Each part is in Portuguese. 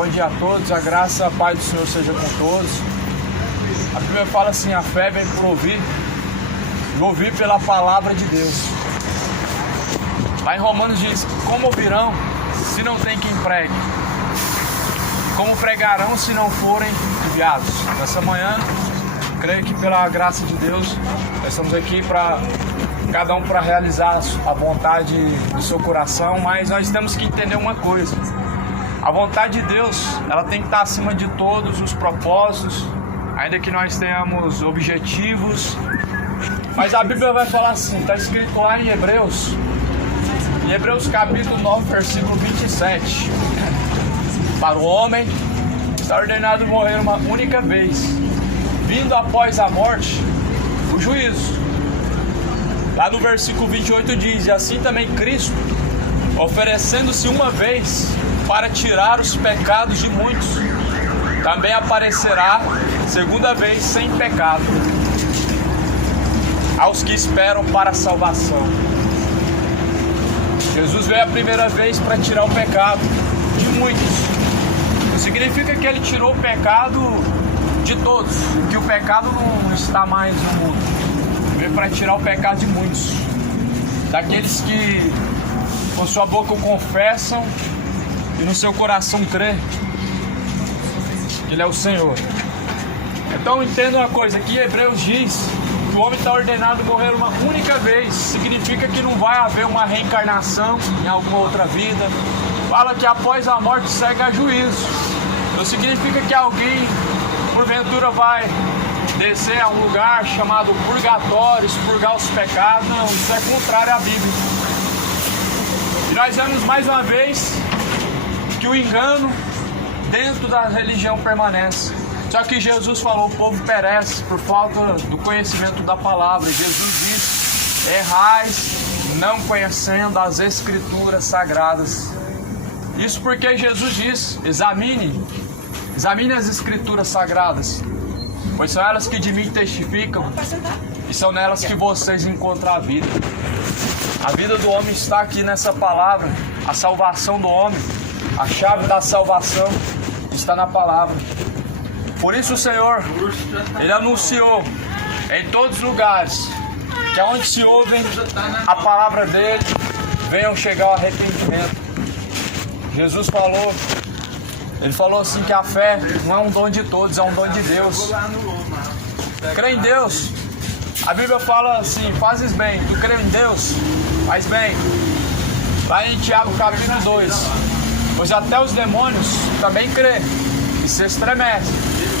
bom dia a todos, a graça, a paz do Senhor seja com todos. A Bíblia fala assim, a fé vem por ouvir, e ouvir pela palavra de Deus. Lá em Romanos diz, como ouvirão se não tem quem pregue? Como pregarão se não forem enviados? Nessa manhã, creio que pela graça de Deus, nós estamos aqui para cada um para realizar a vontade do seu coração, mas nós temos que entender uma coisa. A vontade de Deus, ela tem que estar acima de todos os propósitos, ainda que nós tenhamos objetivos. Mas a Bíblia vai falar assim, está escrito lá em Hebreus capítulo 9, versículo 27. Para o homem está ordenado morrer uma única vez, vindo após a morte o juízo. Lá no versículo 28 diz, e assim também Cristo, oferecendo-se uma vez para tirar os pecados de muitos, também aparecerá segunda vez sem pecado aos que esperam para a salvação. Jesus veio a primeira vez para tirar o pecado de muitos. Não significa que ele tirou o pecado de todos, que o pecado não está mais no mundo. Veio para tirar o pecado de muitos, daqueles que com sua boca o confessam e no seu coração crê que Ele é o Senhor. Então entenda uma coisa, aqui Hebreus diz que o homem está ordenado a morrer uma única vez. Significa que não vai haver uma reencarnação em alguma outra vida. Fala que após a morte segue a juízo. Não significa que alguém porventura vai descer a um lugar chamado purgatório, expurgar os pecados. Não, isso é contrário à Bíblia. E nós vemos mais uma vez que o engano dentro da religião permanece. Só que Jesus falou, o povo perece por falta do conhecimento da palavra. E Jesus disse, errais não conhecendo as escrituras sagradas. Isso porque Jesus disse, examine as escrituras sagradas, pois são elas que de mim testificam e são nelas que vocês encontram a vida. A vida do homem está aqui nessa palavra, a salvação do homem, a chave da salvação está na palavra. Por isso o Senhor, Ele anunciou em todos os lugares que aonde se ouvem a palavra dEle, venham chegar ao arrependimento. Jesus falou, Ele falou assim que a fé não é um dom de todos, é um dom de Deus. Crê em Deus. A Bíblia fala assim, fazes bem, tu crê em Deus, faz bem. Lá em Tiago capítulo 2, pois até os demônios também crê e se estremecem.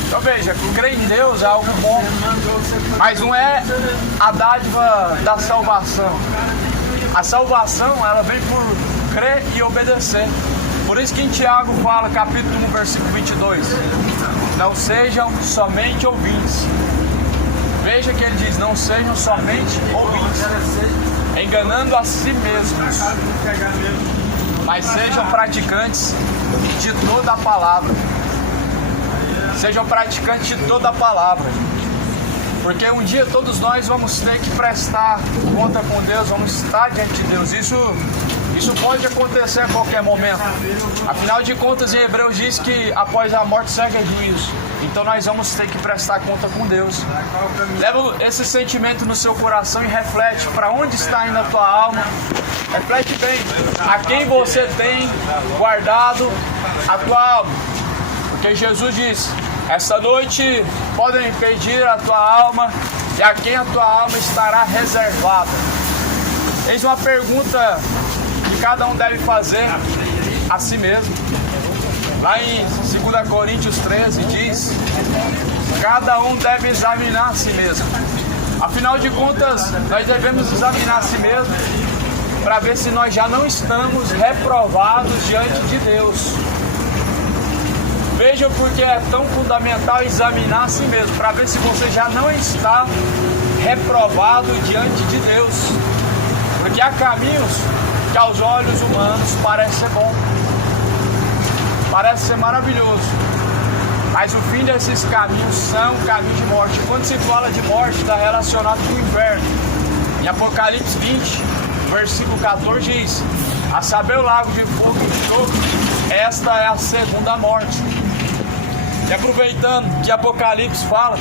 Então veja, crer em Deus é algo bom, mas não é a dádiva da salvação. A salvação, ela vem por crer e obedecer. Por isso que em Tiago fala, capítulo 1, versículo 22, não sejam somente ouvintes. Veja que ele diz, não sejam somente ouvintes, enganando a si mesmos, mas sejam praticantes de toda a palavra. Sejam praticantes de toda a palavra, porque um dia todos nós vamos ter que prestar conta com Deus, vamos estar diante de Deus. Isso pode acontecer a qualquer momento. Afinal de contas, em Hebreus diz que após a morte segue o juízo. Então nós vamos ter que prestar conta com Deus. Leva esse sentimento no seu coração e reflete para onde está indo a tua alma. Reflete bem a quem você tem guardado a tua alma. Porque Jesus disse, essa noite podem pedir a tua alma e a quem a tua alma estará reservada. Eis uma pergunta que cada um deve fazer a si mesmo. Lá em 2 Coríntios 13 diz, cada um deve examinar a si mesmo. Afinal de contas, nós devemos examinar a si mesmo para ver se nós já não estamos reprovados diante de Deus. Veja porque é tão fundamental examinar a si mesmo, para ver se você já não está reprovado diante de Deus. Porque há caminhos que aos olhos humanos parece ser bom, parece ser maravilhoso, mas o fim desses caminhos são caminhos de morte. Quando se fala de morte, está relacionado com o inferno. Em Apocalipse 20, versículo 14 diz, a saber o lago de fogo e enxofre, esta é a segunda morte. E aproveitando que Apocalipse fala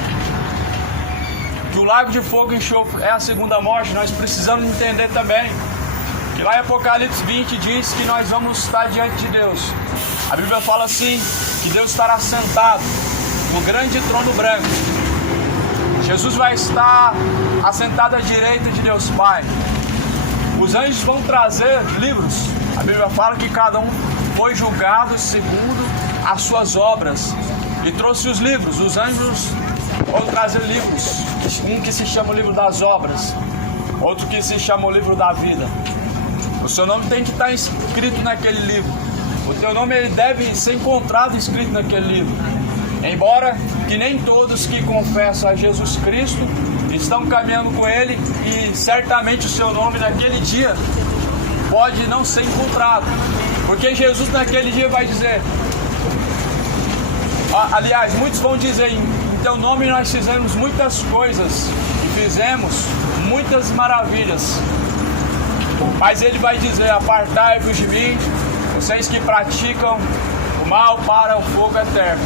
que o lago de fogo e enxofre é a segunda morte, nós precisamos entender também que lá em Apocalipse 20 diz que nós vamos estar diante de Deus. A Bíblia fala assim, que Deus estará sentado no grande trono branco. Jesus vai estar assentado à direita de Deus Pai. Os anjos vão trazer livros. A Bíblia fala que cada um foi julgado segundo as suas obras e trouxe os livros. Os anjos vão trazer livros, um que se chama o livro das obras, outro que se chama o livro da vida. O seu nome tem que estar escrito naquele livro. O teu nome ele deve ser encontrado escrito naquele livro. Embora que nem todos que confessam a Jesus Cristo estão caminhando com Ele, e certamente o seu nome naquele dia pode não ser encontrado, porque Jesus naquele dia vai dizer, aliás, muitos vão dizer, em teu nome nós fizemos muitas coisas e fizemos muitas maravilhas, mas Ele vai dizer, apartai-vos de mim, vocês que praticam o mal para o fogo eterno.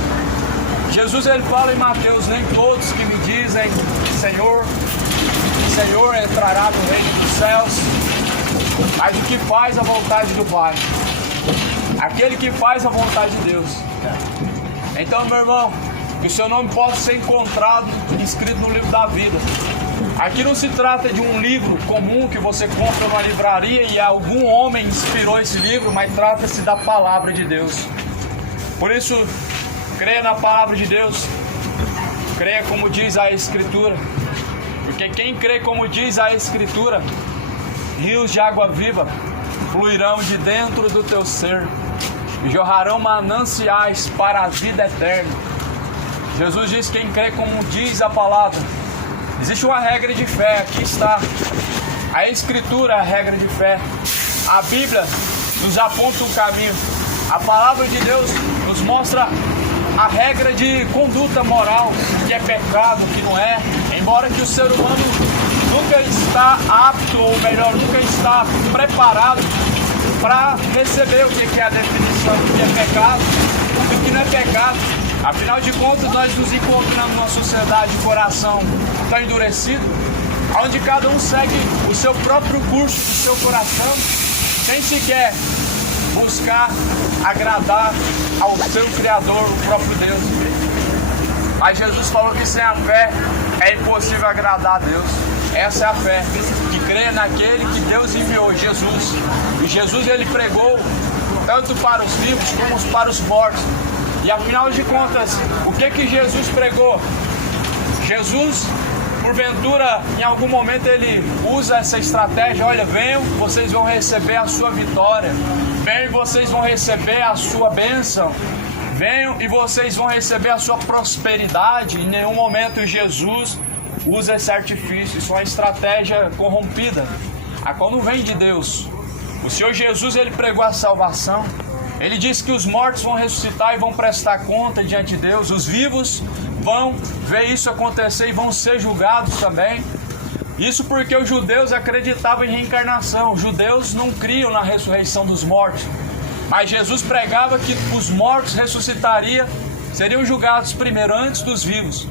Jesus ele fala em Mateus, nem todos que me dizem Senhor, Senhor entrará no reino dos céus, mas o que faz a vontade do Pai, aquele que faz a vontade de Deus. Então, meu irmão, que o seu nome possa ser encontrado escrito no livro da vida. Aqui não se trata de um livro comum que você compra numa livraria e algum homem inspirou esse livro, mas trata-se da palavra de Deus. Por isso, creia na palavra de Deus, creia como diz a Escritura, porque quem crê como diz a Escritura, rios de água viva fluirão de dentro do teu ser e jorrarão mananciais para a vida eterna. Jesus diz, quem crê como diz a palavra. Existe uma regra de fé, aqui está. A Escritura é a regra de fé. A Bíblia nos aponta um caminho. A palavra de Deus nos mostra a regra de conduta moral, que é pecado, que não é. Embora que o ser humano nunca está apto, ou melhor, nunca está preparado para receber o que é a definição do que é pecado, do que não é pecado. Afinal de contas, nós nos encontramos numa sociedade de coração tão endurecido, onde cada um segue o seu próprio curso do seu coração, sem sequer buscar agradar ao seu Criador, o próprio Deus. Mas Jesus falou que sem a fé é impossível agradar a Deus. Essa é a fé, que crê naquele que Deus enviou, Jesus. E Jesus ele pregou tanto para os vivos como para os mortos. E afinal de contas, o que Jesus pregou? Jesus, porventura, em algum momento ele usa essa estratégia, olha, venham, vocês vão receber a sua vitória, venham e vocês vão receber a sua bênção, venham e vocês vão receber a sua prosperidade. Em nenhum momento Jesus usa esse artifício, isso é uma estratégia corrompida, a qual não vem de Deus. O Senhor Jesus ele pregou a salvação. Ele disse que os mortos vão ressuscitar e vão prestar conta diante de Deus. Os vivos vão ver isso acontecer e vão ser julgados também. Isso porque os judeus acreditavam em reencarnação. Os judeus não criam na ressurreição dos mortos. Mas Jesus pregava que os mortos ressuscitariam, seriam julgados primeiro antes dos vivos.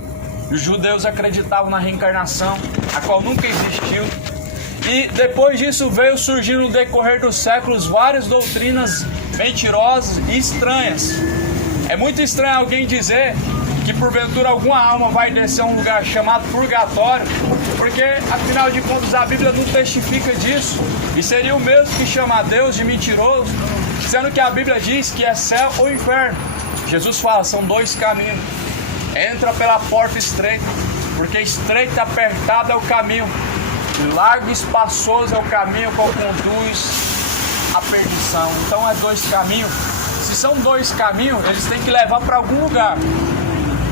Os judeus acreditavam na reencarnação, a qual nunca existiu. E depois disso veio surgir no decorrer dos séculos várias doutrinas mentirosas e estranhas. É muito estranho alguém dizer que porventura alguma alma vai descer a um lugar chamado purgatório, porque afinal de contas a Bíblia não testifica disso, e seria o mesmo que chamar Deus de mentiroso, sendo que a Bíblia diz que é céu ou inferno. Jesus fala, são dois caminhos, entra pela porta estreita, porque estreito e apertado é o caminho, e largo e espaçoso é o caminho que conduz à perdição. Então é dois caminhos. Se são dois caminhos, eles têm que levar para algum lugar,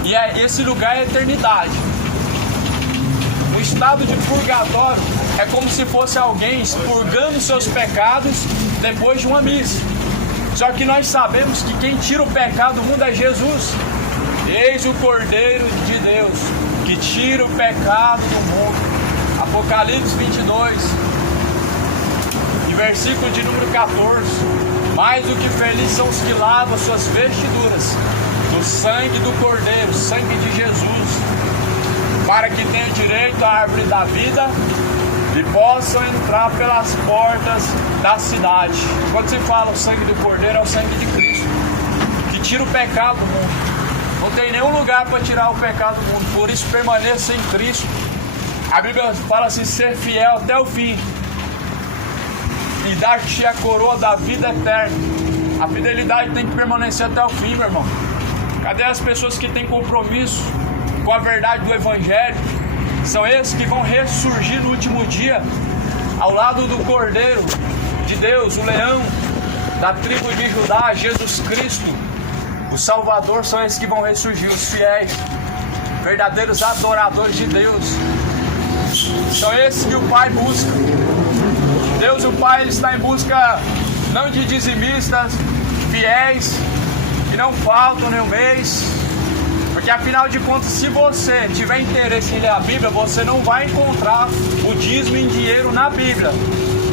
e esse lugar é a eternidade. O estado de purgatório é como se fosse alguém expurgando seus pecados depois de uma missa. Só que nós sabemos que quem tira o pecado do mundo é Jesus. Eis o Cordeiro de Deus que tira o pecado do mundo. Apocalipse 22, e versículo de número 14. Mais do que felizes são os que lavam suas vestiduras do sangue do Cordeiro, sangue de Jesus, para que tenham direito à árvore da vida e possam entrar pelas portas da cidade. Quando se fala o sangue do Cordeiro, é o sangue de Cristo, que tira o pecado do mundo. Não tem nenhum lugar para tirar o pecado do mundo, por isso permaneça em Cristo. A Bíblia fala assim, ser fiel até o fim e dar-te a coroa da vida eterna. A fidelidade tem que permanecer até o fim, meu irmão. Cadê as pessoas que têm compromisso com a verdade do Evangelho? São esses que vão ressurgir no último dia, ao lado do Cordeiro de Deus, o leão da tribo de Judá, Jesus Cristo, o Salvador. São esses que vão ressurgir, os fiéis, verdadeiros adoradores de Deus. São esses que o Pai busca. Deus, o Pai, Ele está em busca não de dizimistas, fiéis, que não faltam nem um mês. Porque afinal de contas, se você tiver interesse em ler a Bíblia, você não vai encontrar o dízimo em dinheiro na Bíblia.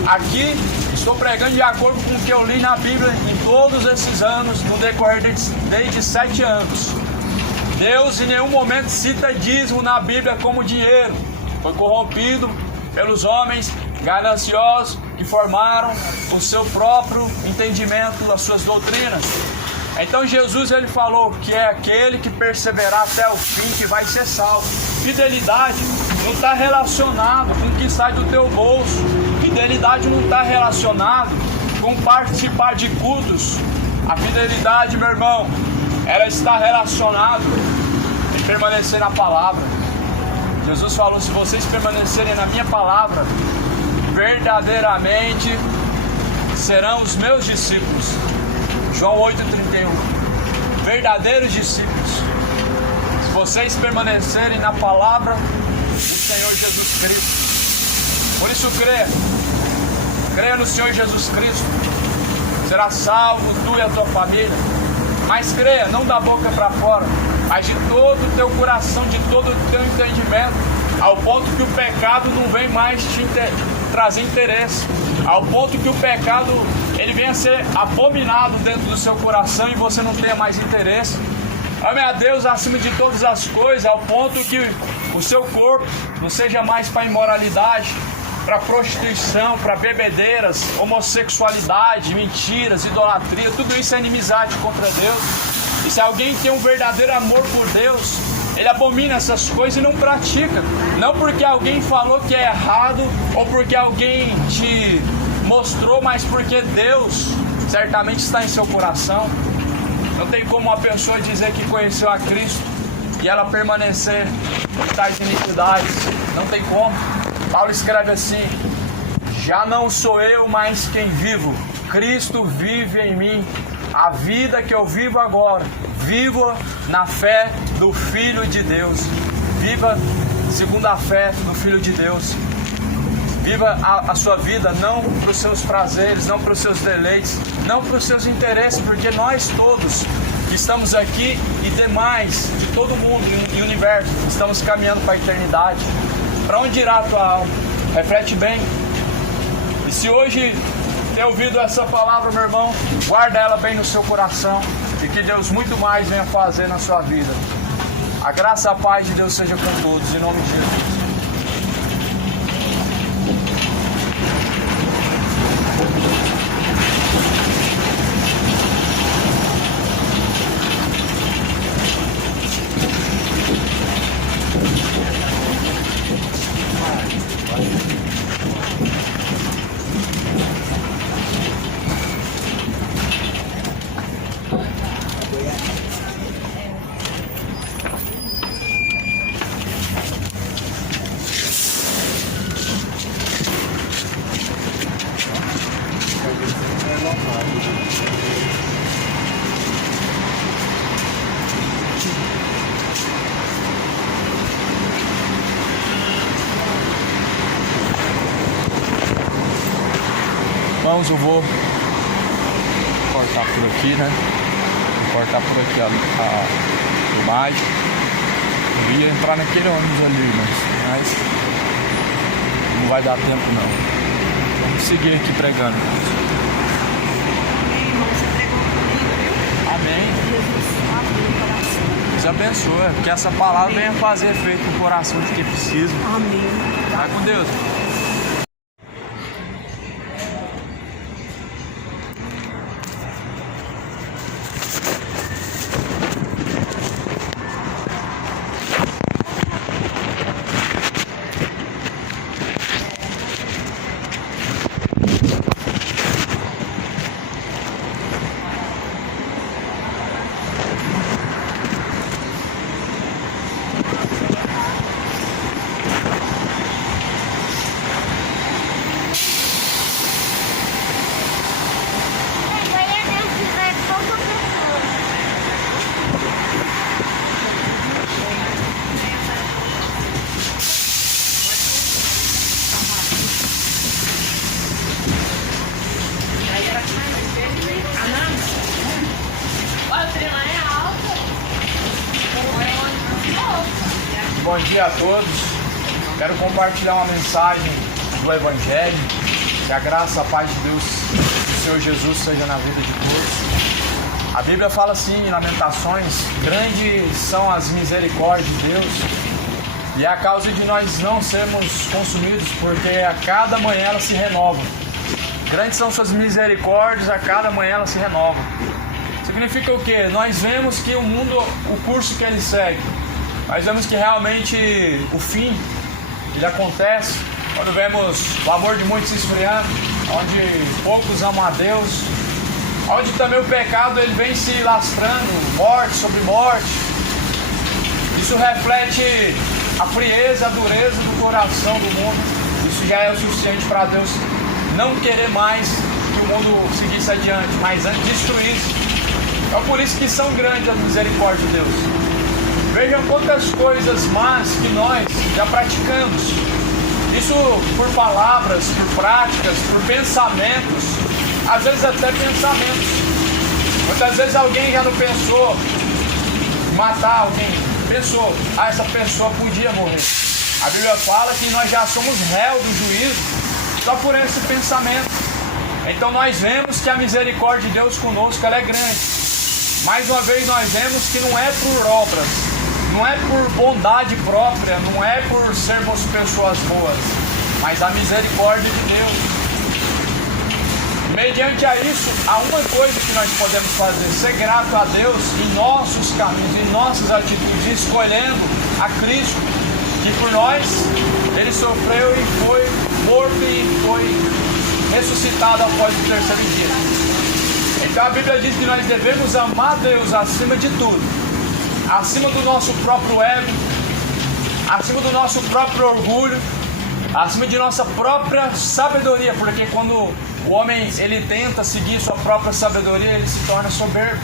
Aqui estou pregando de acordo com o que eu li na Bíblia em todos esses anos, no decorrer desde 7 anos. Deus em nenhum momento cita dízimo na Bíblia como dinheiro. Foi corrompido pelos homens gananciosos que formaram o seu próprio entendimento, as suas doutrinas. Então Jesus, ele falou que é aquele que perseverar até o fim que vai ser salvo. Fidelidade não está relacionado com o que sai do teu bolso. Fidelidade não está relacionado com participar de cultos. A fidelidade, meu irmão, ela está relacionada em permanecer na palavra. Jesus falou, se vocês permanecerem na minha palavra, verdadeiramente serão os meus discípulos. João 8,31. Verdadeiros discípulos. Se vocês permanecerem na palavra do Senhor Jesus Cristo. Por isso creia no Senhor Jesus Cristo. Será salvo tu e a tua família. Mas creia, não da boca para fora, mas de todo o teu coração, de todo o teu entendimento, ao ponto que o pecado não vem mais te trazer interesse, ao ponto que o pecado ele venha a ser abominado dentro do seu coração e você não tenha mais interesse. Ame a Deus acima de todas as coisas, ao ponto que o seu corpo não seja mais para imoralidade, para prostituição, para bebedeiras, homossexualidade, mentiras, idolatria. Tudo isso é inimizade contra Deus. E se alguém tem um verdadeiro amor por Deus, ele abomina essas coisas e não pratica. Não porque alguém falou que é errado ou porque alguém te mostrou, mas porque Deus certamente está em seu coração. Não tem como uma pessoa dizer que conheceu a Cristo e ela permanecer em tais iniquidades. Não tem como. Paulo escreve assim: já não sou eu mais quem vivo, Cristo vive em mim. A vida que eu vivo agora, vivo na fé do Filho de Deus. Viva segundo a fé do Filho de Deus. Viva a sua vida não para os seus prazeres, não para os seus deleites, não para os seus interesses, porque nós todos que estamos aqui e demais, todo mundo e o universo, estamos caminhando para a eternidade. Para onde irá a tua alma? Reflete bem. E se hoje ter ouvido essa palavra, meu irmão, guarda ela bem no seu coração e que Deus muito mais venha fazer na sua vida. A graça e a paz de Deus seja com todos, em nome de Jesus. Irmãos, eu vou cortar por aqui, né? Vou cortar por aqui a imagem. Eu ia entrar naquele ônibus ali, mas não vai dar tempo não. Vamos seguir aqui pregando. viu? Amém. Jesus abriu o coração. Deus abençoe. Que essa palavra venha fazer efeito no coração de quem precisa. Amém. Vai com Deus. Bom dia a todos. Quero compartilhar uma mensagem do Evangelho. Que a graça, a paz de Deus, do Senhor Jesus seja na vida de todos. A Bíblia fala assim em Lamentações: grandes são as misericórdias de Deus, e é a causa de nós não sermos consumidos, porque a cada manhã elas se renovam. Grandes são suas misericórdias, a cada manhã elas se renovam. Significa o quê? Nós vemos que o mundo, o curso que ele segue, nós vemos que realmente o fim, ele acontece quando vemos o amor de muitos se esfriando, onde poucos amam a Deus, onde também o pecado ele vem se lastrando, morte sobre morte. Isso reflete a frieza, a dureza do coração do mundo. Isso já é o suficiente para Deus não querer mais que o mundo seguisse adiante, mas antes destruísse. É por isso que são grandes as misericórdias de Deus. Vejam quantas coisas más que nós já praticamos. Isso por palavras, por práticas, por pensamentos. Às vezes até pensamentos. Muitas vezes alguém já não pensou em matar alguém. Pensou, essa pessoa podia morrer. A Bíblia fala que nós já somos réus do juízo só por esse pensamento. Então nós vemos que a misericórdia de Deus conosco ela é grande. Mais uma vez nós vemos que não é por obras, não é por bondade própria, não é por sermos pessoas boas, mas a misericórdia de Deus. Mediante a isso, há uma coisa que nós podemos fazer: ser grato a Deus em nossos caminhos, em nossas atitudes, escolhendo a Cristo, que por nós Ele sofreu e foi morto e foi ressuscitado após o terceiro dia. Então a Bíblia diz que nós devemos amar Deus acima de tudo, acima do nosso próprio ego, acima do nosso próprio orgulho, acima de nossa própria sabedoria, porque quando o homem ele tenta seguir sua própria sabedoria, ele se torna soberbo.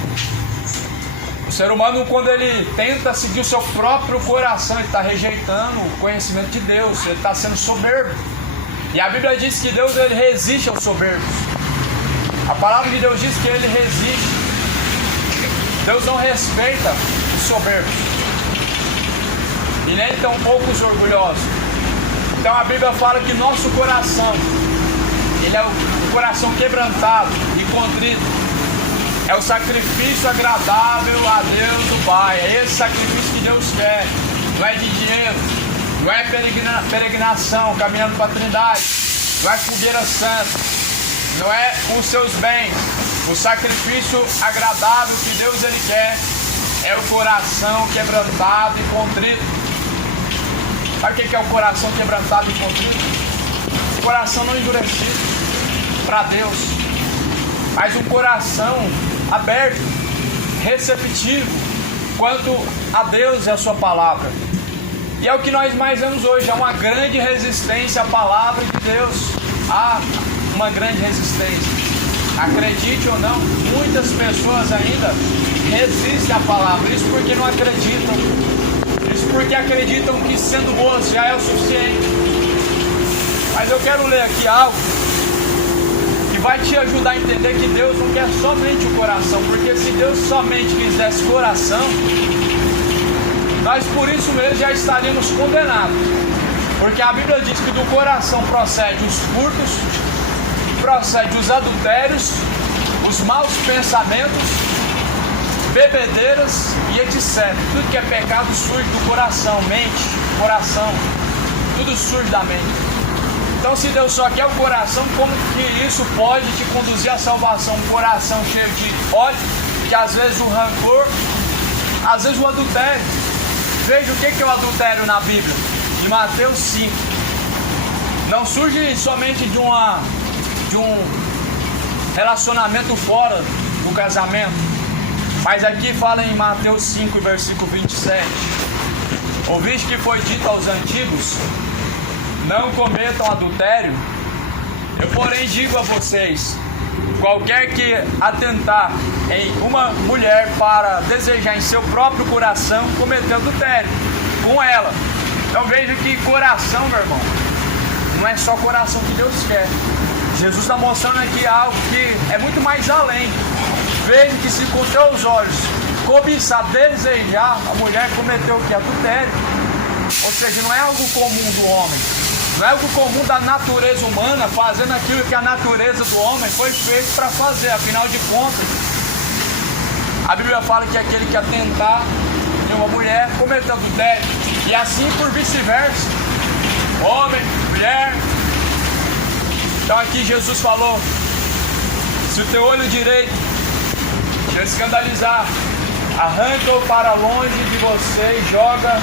O ser humano, quando ele tenta seguir o seu próprio coração, ele está rejeitando o conhecimento de Deus, ele está sendo soberbo. E a Bíblia diz que Deus ele resiste aos soberbos. A palavra de Deus diz que Ele resiste. Deus não respeita os soberbos e nem tão pouco os orgulhosos. Então a Bíblia fala que nosso coração, ele é o coração quebrantado e contrito, é o sacrifício agradável a Deus o Pai. É esse sacrifício que Deus quer. Não é de dinheiro, não é peregrinação caminhando para a Trindade, não é fogueira santa, não é os seus bens. O sacrifício agradável que Deus ele quer é o coração quebrantado e contrito. Sabe o que é o coração quebrantado e contrito? O coração não endurecido para Deus, mas um coração aberto, receptivo quanto a Deus e a sua palavra. E é o que nós mais vemos hoje, é uma grande resistência à palavra de Deus. Há uma grande resistência. Acredite ou não, muitas pessoas ainda resistem à palavra. Isso porque não acreditam. Isso porque acreditam que sendo boas já é o suficiente. Mas eu quero ler aqui algo que vai te ajudar a entender que Deus não quer somente o coração. Porque se Deus somente quisesse coração, nós por isso mesmo já estaríamos condenados. Porque a Bíblia diz que do coração procede os furtos, procede os adultérios, os maus pensamentos, bebedeiras e etc. Tudo que é pecado surge do coração, mente, coração, tudo surge da mente. Então, se Deus só quer o coração, como que isso pode te conduzir à salvação? Um coração cheio de ódio, que às vezes o rancor, às vezes o adultério. Veja o que é o adultério na Bíblia, em Mateus 5. Não surge somente de um relacionamento fora do casamento, mas aqui fala em Mateus 5, versículo 27. Ouviste que foi dito aos antigos: não cometam adultério? Eu, porém, digo a vocês: qualquer que atentar em uma mulher para desejar em seu próprio coração, cometeu adultério com ela. Então veja que coração, meu irmão, não é só coração que Deus quer. Jesus está mostrando aqui algo que é muito mais além. Veja que se com teus olhos cobiçar, desejar, a mulher cometeu o que? Adultério. Ou seja, não é algo comum do homem. Não é algo comum da natureza humana fazendo aquilo que a natureza do homem foi feito para fazer. Afinal de contas, a Bíblia fala que aquele que atentar em uma mulher cometeu adultério. E assim por vice-versa. Homem, mulher. Então aqui Jesus falou: se o teu olho direito te escandalizar, arranca-o para longe de você e joga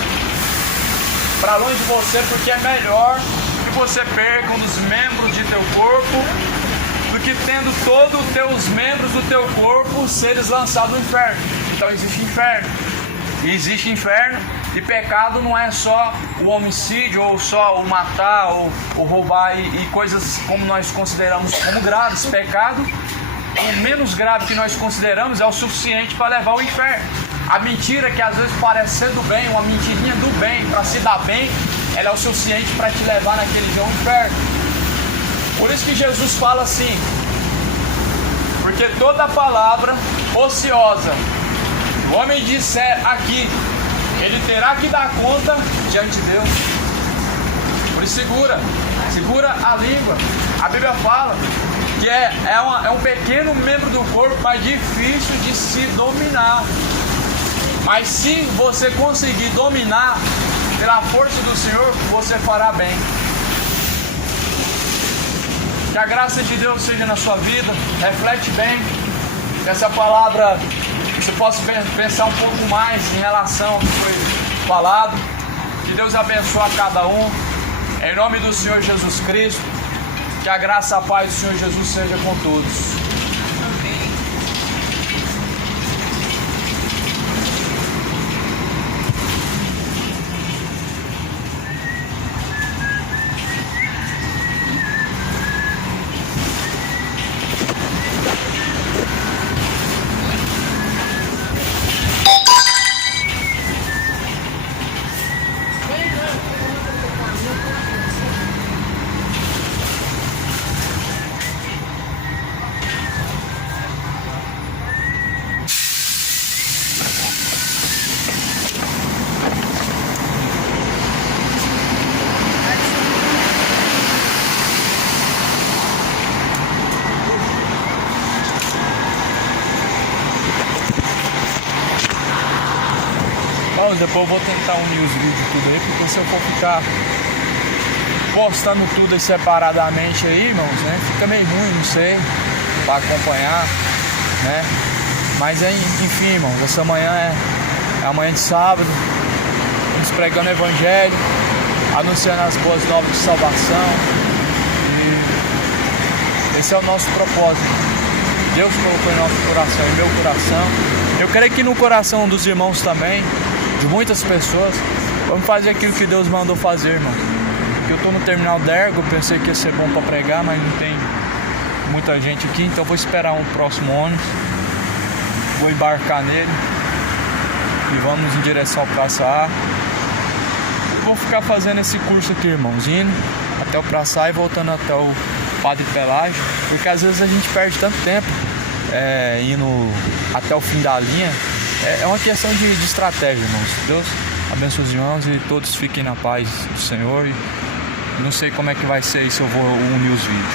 para longe de você, porque é melhor que você perca um dos membros de teu corpo do que tendo todos os teus membros do teu corpo seres lançados no inferno. Então existe inferno. E existe inferno, e pecado não é só o homicídio, ou só o matar, ou roubar e coisas como nós consideramos como graves. Pecado, o menos grave que nós consideramos, é o suficiente para levar ao inferno. A mentira, que às vezes parece ser do bem, uma mentirinha do bem, para se dar bem, ela é o suficiente para te levar naquele dia ao inferno. Por isso que Jesus fala assim: porque toda palavra ociosa o homem disser aqui, ele terá que dar conta diante de Deus. Por isso segura a língua. A Bíblia fala que é um pequeno membro do corpo, mas difícil de se dominar. Mas se você conseguir dominar pela força do Senhor, você fará bem. Que a graça de Deus seja na sua vida. Reflete bem. Que essa palavra você possa pensar um pouco mais em relação ao que foi falado. Que Deus abençoe a cada um. Em nome do Senhor Jesus Cristo. Que a graça e a paz do Senhor Jesus seja com todos. Depois eu vou tentar unir os vídeos tudo aí, porque se eu for ficar postando tudo aí separadamente aí, irmãos, né, fica meio ruim, não sei, para acompanhar, né? Mas enfim, irmãos, essa manhã é amanhã de sábado, estamos pregando o Evangelho, anunciando as boas novas de salvação, e esse é o nosso propósito. Deus colocou em nosso coração, em meu coração, eu creio que no coração dos irmãos também, de muitas pessoas. Vamos fazer aquilo que Deus mandou fazer, irmão. Eu estou no terminal da Ergo, pensei que ia ser bom para pregar, mas não tem muita gente aqui, então vou esperar um próximo ônibus, vou embarcar nele e vamos em direção ao Praça A. Vou ficar fazendo esse curso aqui, irmãos, indo até o Praça A e voltando até o Padre Pelágio, porque às vezes a gente perde tanto tempo indo até o fim da linha. É uma questão de estratégia, irmãos. Deus abençoe os irmãos e todos fiquem na paz do Senhor. E não sei como é que vai ser se eu vou unir os vídeos.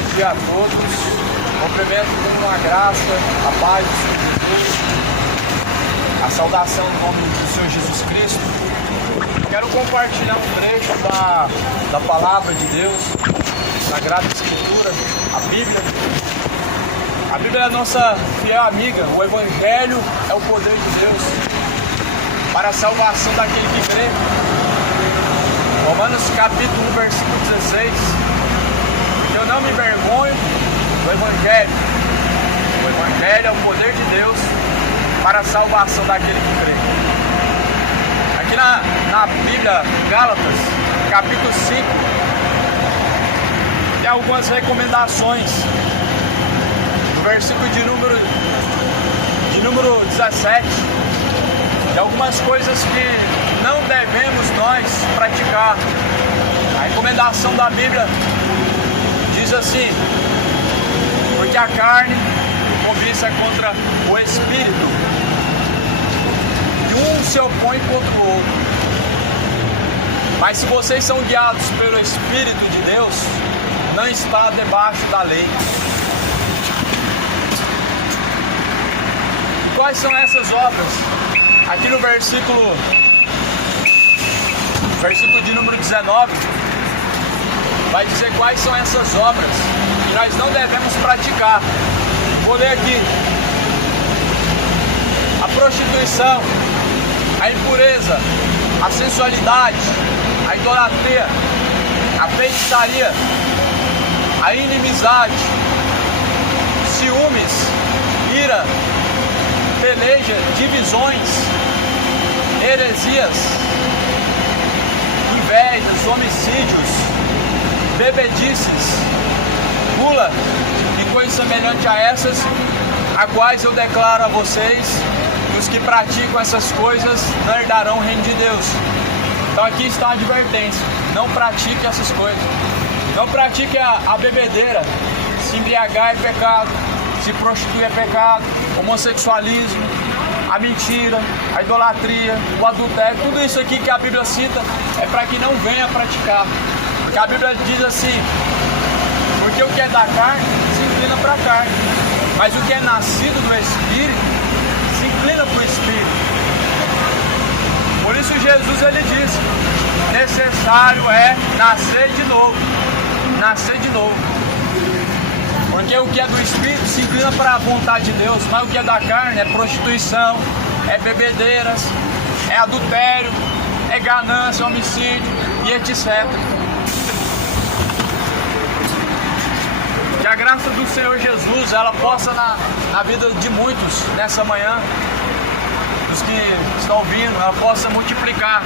Bom dia a todos. Cumprimento com a graça, a paz do Senhor Jesus, a saudação no nome do Senhor Jesus Cristo. Quero compartilhar um trecho da palavra de Deus, Sagrada Escritura, a Bíblia. A Bíblia é a nossa fiel amiga. O Evangelho é o poder de Deus para a salvação daquele que crê. Romanos capítulo 1, versículo 16. Eu não me envergonho do Evangelho. O Evangelho é o poder de Deus para a salvação daquele que crê. Aqui na Bíblia, Gálatas, capítulo 5, tem algumas recomendações. No versículo de número 17, de algumas coisas que não devemos nós praticar. A recomendação da Bíblia diz assim: porque a carne cobiça contra o Espírito, e um se opõe contra o outro. Mas se vocês são guiados pelo Espírito de Deus, não está debaixo da lei. E quais são essas obras? Aqui no versículo de número 19, vai dizer quais são essas obras que nós não devemos praticar. Vou ler aqui: a prostituição, a impureza, a sensualidade, a idolatria, a feitiçaria, a inimizade, ciúmes, ira, peleja, divisões, heresias, invejas, homicídios, bebedices, gula e coisas semelhantes a essas, a quais eu declaro a vocês que os que praticam essas coisas não herdarão o reino de Deus. Então aqui está a advertência: não pratique essas coisas. Não pratique a bebedeira. Se embriagar é pecado, se prostituir é pecado, homossexualismo, a mentira, a idolatria, o adultério, tudo isso aqui que a Bíblia cita é para que não venha praticar. Porque a Bíblia diz assim: porque o que é da carne se inclina para a carne, mas o que é nascido do Espírito se inclina para o Espírito. Por isso Jesus ele disse: necessário é nascer de novo. Nascer de novo. Porque o que é do Espírito se inclina para a vontade de Deus, mas o que é da carne é prostituição, é bebedeiras, é adultério, é ganância, homicídio e etc. Que a graça do Senhor Jesus ela possa na vida de muitos nessa manhã, dos que estão ouvindo, ela possa multiplicar.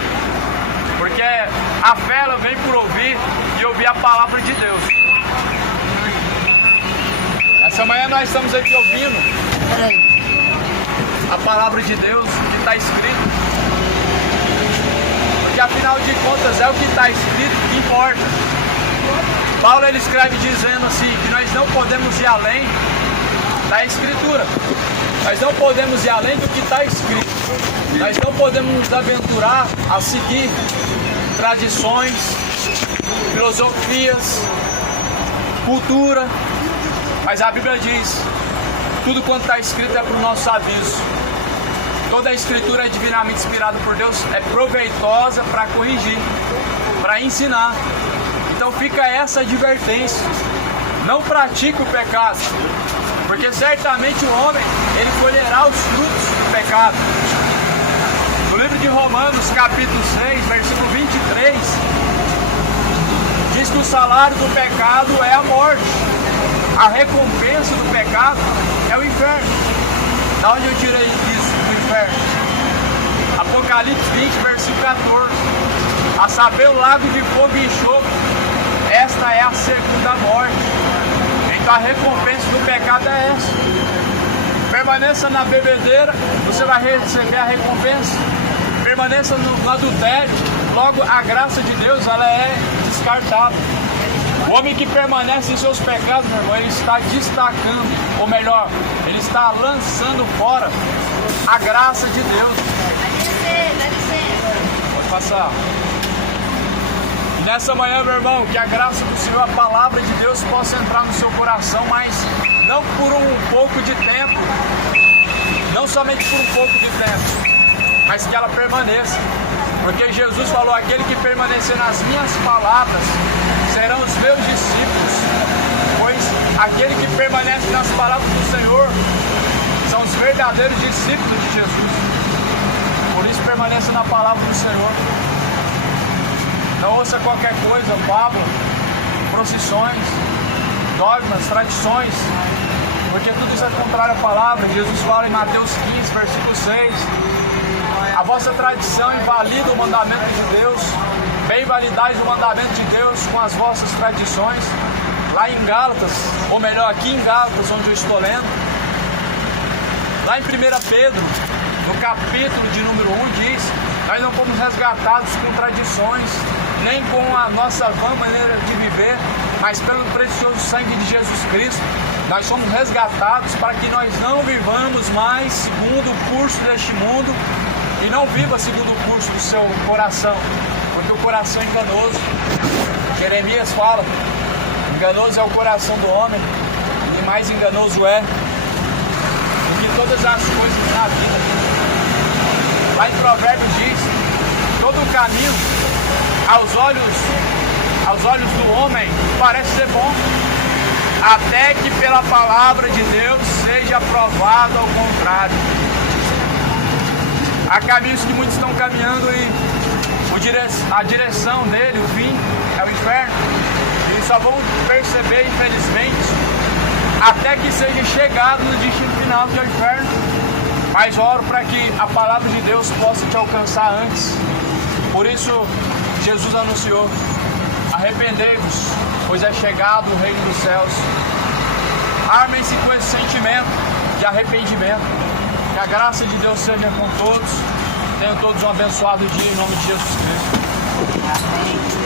Porque a fé ela vem por ouvir e ouvir a palavra de Deus. Essa manhã nós estamos aqui ouvindo a palavra de Deus, o que está escrito. Porque afinal de contas é o que está escrito que importa. Paulo ele escreve dizendo assim, que nós não podemos ir além da Escritura. Nós não podemos ir além do que está escrito. Nós não podemos nos aventurar a seguir tradições, filosofias, cultura. Mas a Bíblia diz: tudo quanto está escrito é para o nosso aviso. Toda a Escritura é divinamente inspirada por Deus, é proveitosa para corrigir, para ensinar. Então fica essa advertência: não pratique o pecado, porque certamente o homem ele colherá os frutos do pecado. No livro de Romanos, capítulo 6, versículo 23, diz que o salário do pecado é a morte. A recompensa do pecado é o inferno. Da onde eu tirei isso do inferno? Apocalipse 20, versículo 14. A saber, o lago de fogo e enxofre. Esta é a segunda morte. Então a recompensa do pecado é essa. Permaneça na bebedeira, você vai receber a recompensa. Permaneça no adultério, logo a graça de Deus ela é descartada. O homem que permanece em seus pecados, meu irmão, ele está destacando, ou melhor, ele está lançando fora a graça de Deus. Dá licença. Pode passar. Nessa manhã, meu irmão, que a graça do Senhor, a palavra de Deus possa entrar no seu coração, mas não por um pouco de tempo, não somente por um pouco de tempo, mas que ela permaneça. Porque Jesus falou: aquele que permanecer nas minhas palavras serão os meus discípulos, pois aquele que permanece nas palavras do Senhor são os verdadeiros discípulos de Jesus. Por isso, permaneça na palavra do Senhor. Não ouça qualquer coisa, fábula, procissões, dogmas, tradições, porque tudo isso é contrário à palavra. Jesus fala em Mateus 15, versículo 6: a vossa tradição invalida o mandamento de Deus, bem validais o mandamento de Deus com as vossas tradições. Lá em Gálatas, ou melhor, aqui em Gálatas, onde eu estou lendo, lá em 1 Pedro, no capítulo de número 1, diz: nós não fomos resgatados com tradições, nem com a nossa vã maneira de viver, mas pelo precioso sangue de Jesus Cristo. Nós somos resgatados para que nós não vivamos mais segundo o curso deste mundo, e não viva segundo o curso do seu coração, porque o coração é enganoso. Jeremias fala: enganoso é o coração do homem, e mais enganoso é do que todas as coisas na vida. Lá em Provérbios diz: todo o caminho aos olhos do homem parece ser bom, até que pela palavra de Deus seja provado ao contrário. Há caminhos que muitos estão caminhando e a direção dele, o fim, é o inferno. Eles só vão perceber, infelizmente, até que seja chegado no destino final, que é o inferno. Mas oro para que a palavra de Deus possa te alcançar antes. Por isso, Jesus anunciou: arrependei-vos, pois é chegado o reino dos céus. Armem-se com esse sentimento de arrependimento. Que a graça de Deus seja com todos. Tenham todos um abençoado dia em nome de Jesus Cristo. Amém.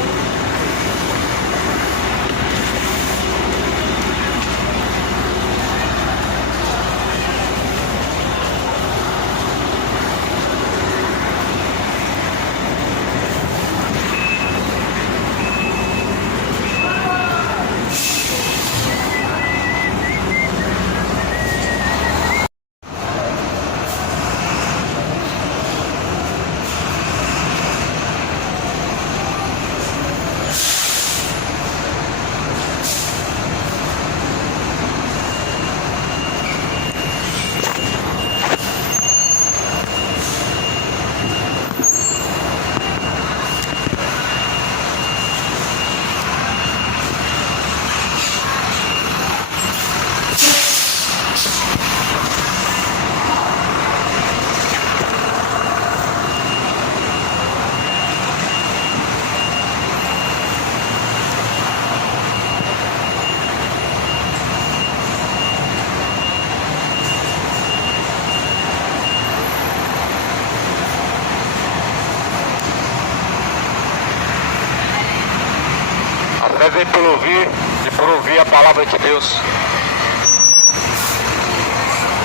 Vem pelo ouvir e por ouvir a palavra de Deus.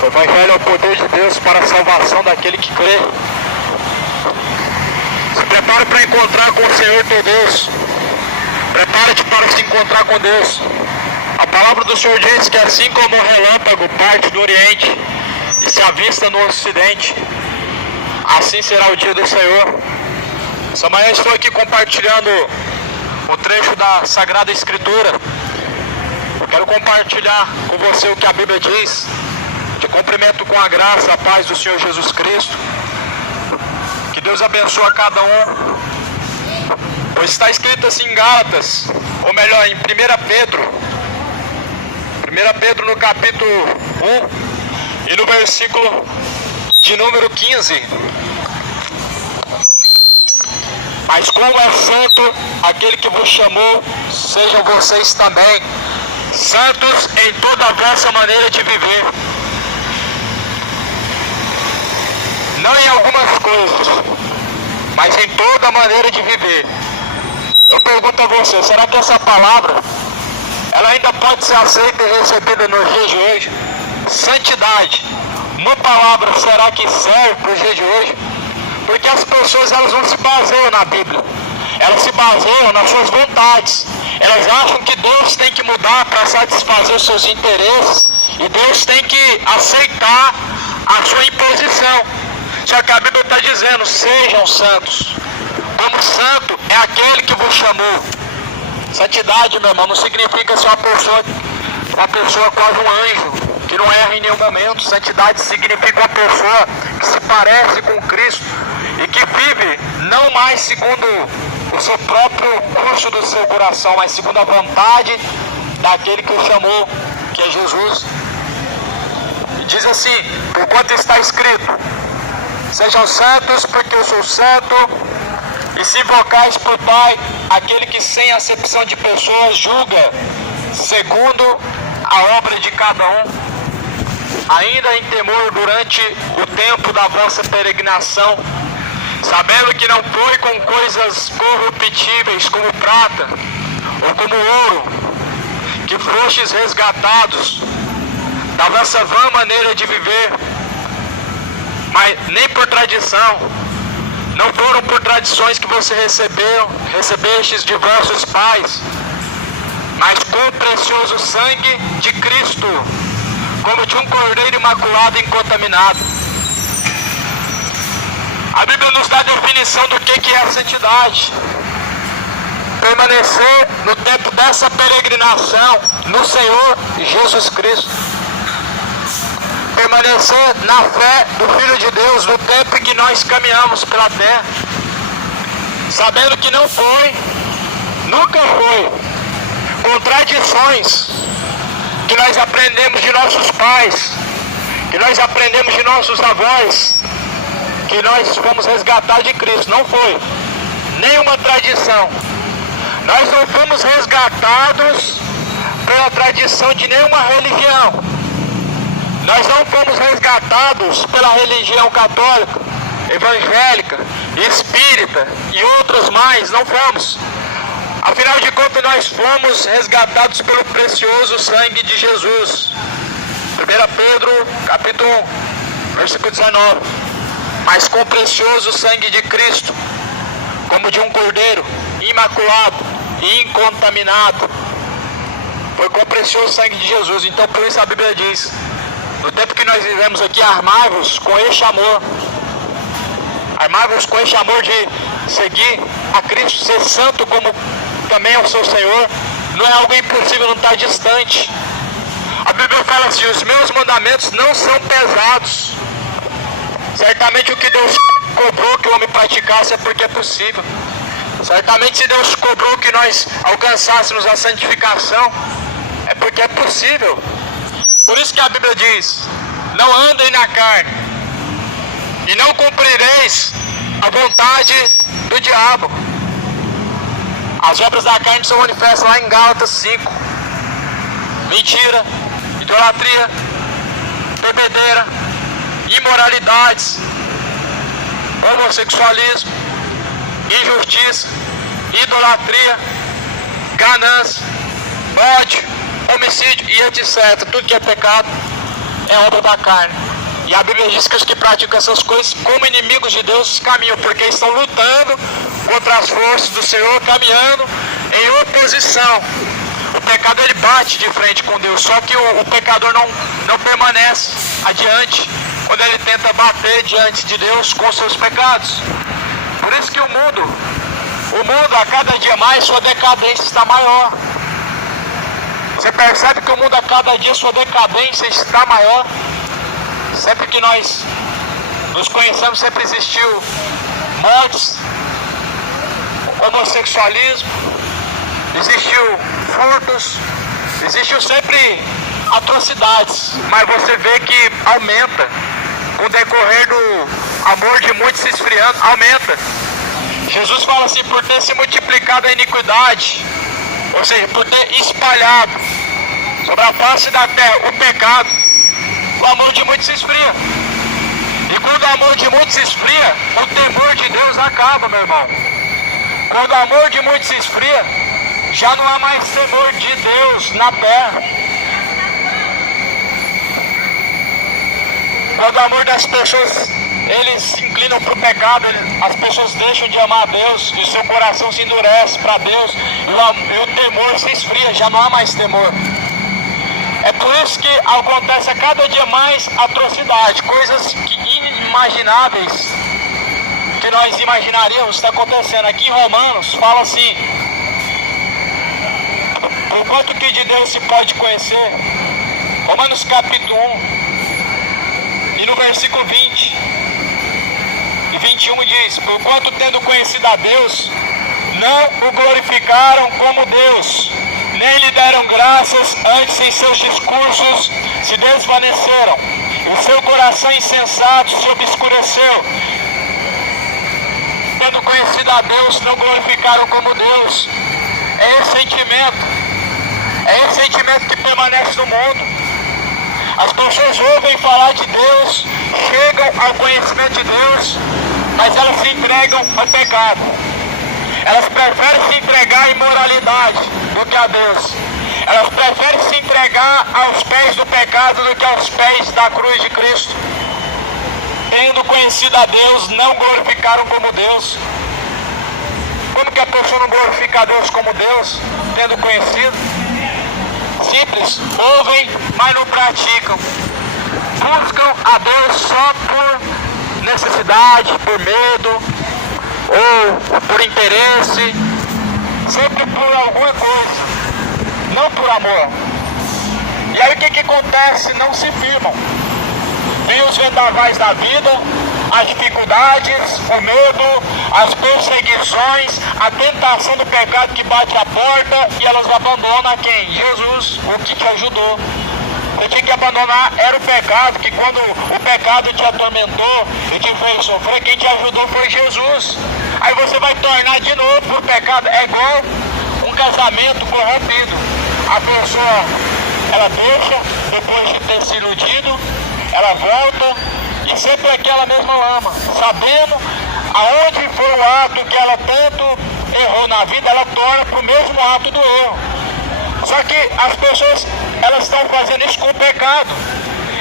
O Evangelho é o poder de Deus para a salvação daquele que crê. Se prepare para encontrar com o Senhor teu Deus. Prepare-te para se encontrar com Deus. A palavra do Senhor diz que assim como o relâmpago parte do Oriente e se avista no Ocidente, assim será o dia do Senhor. Essa manhã estou aqui compartilhando o trecho da Sagrada Escritura. Eu quero compartilhar com você o que a Bíblia diz. Te cumprimento com a graça, a paz do Senhor Jesus Cristo. Que Deus abençoe a cada um. Pois está escrito assim em Gálatas, ou melhor, em 1 Pedro no capítulo 1 e no versículo de número 15. Mas como é santo aquele que vos chamou, sejam vocês também santos em toda a vossa maneira de viver. Não em algumas coisas, mas em toda a maneira de viver. Eu pergunto a você, será que essa palavra, ela ainda pode ser aceita e recebida nos dias de hoje? Santidade, uma palavra, será que serve para os dias de hoje? Porque as pessoas, elas não se baseiam na Bíblia, Elas se baseiam nas suas vontades. Elas acham que Deus tem que mudar para satisfazer os seus interesses e Deus tem que aceitar a sua imposição. Só que a Bíblia está dizendo: sejam santos, como santo é aquele que vos chamou. Santidade, meu irmão, não significa ser uma pessoa quase um anjo, que não erra em nenhum momento. Santidade significa uma pessoa que se parece com Cristo e que vive não mais segundo o seu próprio curso do seu coração, mas segundo a vontade daquele que o chamou, que é Jesus. E diz assim: porquanto está escrito: sejam santos, porque eu sou santo. E se invocais por Pai aquele que sem acepção de pessoas julga segundo a obra de cada um, ainda em temor durante o tempo da vossa peregrinação, sabendo que não foi com coisas corruptíveis como prata ou como ouro que fostes resgatados da vossa vã maneira de viver, mas nem por tradição. Não foram por tradições que você recebestes de vossos pais, mas com o precioso sangue de Cristo, como de um cordeiro imaculado e incontaminado. A Bíblia nos dá a definição do que é a santidade. Permanecer no tempo dessa peregrinação no Senhor Jesus Cristo. Permanecer na fé do Filho de Deus no tempo em que nós caminhamos pela terra, sabendo que não foi, nunca foi, com tradições que nós aprendemos de nossos pais, que nós aprendemos de nossos avós, que nós fomos resgatados de Cristo. Não foi nenhuma tradição. Nós não fomos resgatados pela tradição de nenhuma religião. Nós não fomos resgatados pela religião católica, evangélica, espírita e outros mais, não fomos. Afinal de contas, nós fomos resgatados pelo precioso sangue de Jesus. 1 Pedro, capítulo 1, versículo 19. Mas com o precioso sangue de Cristo, como de um cordeiro imaculado e incontaminado. Foi com o precioso sangue de Jesus. Então, por isso a Bíblia diz: no tempo que nós vivemos aqui, armai-vos com este amor. Armai-vos com este amor de seguir a Cristo, ser santo como também é o seu Senhor. Não é algo impossível, não está distante. A Bíblia fala assim: os meus mandamentos não são pesados. Certamente o que Deus cobrou que o homem praticasse é porque é possível. Certamente se Deus cobrou que nós alcançássemos a santificação, é porque é possível. Por isso que a Bíblia diz: não andem na carne, e não cumprireis a vontade do diabo. As obras da carne são manifestas lá em Gálatas 5. Mentira, idolatria, bebedeira, imoralidades, homossexualismo, injustiça, idolatria, ganância, ódio, homicídio e etc. Tudo que é pecado é obra da carne. E a Bíblia diz que os que praticam essas coisas como inimigos de Deus caminham, porque estão lutando contra as forças do Senhor, caminhando em oposição. O pecado ele bate de frente com Deus, só que o pecador não permanece adiante quando ele tenta bater diante de Deus com seus pecados. Por isso que o mundo a cada dia mais, sua decadência está maior. Você percebe que o mundo a cada dia, sua decadência está maior. Sempre que nós nos conhecemos, sempre existiu mortes, homossexualismo, existiu furtos, existiu sempre atrocidades, mas você vê que aumenta, com o decorrer do amor de muitos se esfriando, aumenta. Jesus fala assim: por ter se multiplicado a iniquidade, ou seja, por ter espalhado sobre a face da terra o pecado, o amor de muitos se esfria. E quando o amor de muitos se esfria, o temor de Deus acaba, meu irmão. Quando o amor de muitos se esfria, já não há mais temor de Deus na terra. Quando o amor das pessoas eles se inclinam para o pecado, as pessoas deixam de amar a Deus, e o seu coração se endurece para Deus, e o temor se esfria, já não há mais temor. É por isso que acontece a cada dia mais atrocidade, coisas inimagináveis, que nós imaginaríamos, está acontecendo. Aqui em Romanos fala assim: por quanto que de Deus se pode conhecer? Romanos capítulo 1, e no versículo 20 e 21 diz: porquanto tendo conhecido a Deus, não o glorificaram como Deus, nem lhe deram graças, antes em seus discursos se desvaneceram, o seu coração insensato se obscureceu. Tendo conhecido a Deus, não glorificaram como Deus. É esse sentimento que permanece no mundo. As pessoas ouvem falar de Deus, chegam ao conhecimento de Deus, mas elas se entregam ao pecado. Elas preferem se entregar à imoralidade do que a Deus. Elas preferem se entregar aos pés do pecado do que aos pés da cruz de Cristo. Tendo conhecido a Deus, não glorificaram como Deus. Como que a pessoa não glorifica a Deus como Deus, tendo conhecido? Simples, ouvem, mas não praticam. Buscam a Deus só por necessidade, por medo, ou por interesse, sempre por alguma coisa, não por amor. E aí o que acontece? Não se firmam. Vem os vendavais da vida, as dificuldades, o medo, as perseguições, a tentação do pecado que bate a porta, e elas abandonam a quem? Jesus, o que te ajudou. Você tinha que abandonar, era o pecado, que quando o pecado te atormentou e te fez sofrer, quem te ajudou foi Jesus. Aí você vai tornar de novo por pecado. É igual um casamento corrompido. A pessoa, ela deixa, depois de ter se iludido, ela volta, e sempre aquela mesma lama, sabendo aonde foi o ato que ela tanto errou na vida, ela torna para o mesmo ato do erro. Só que as pessoas, elas estão fazendo isso com o pecado.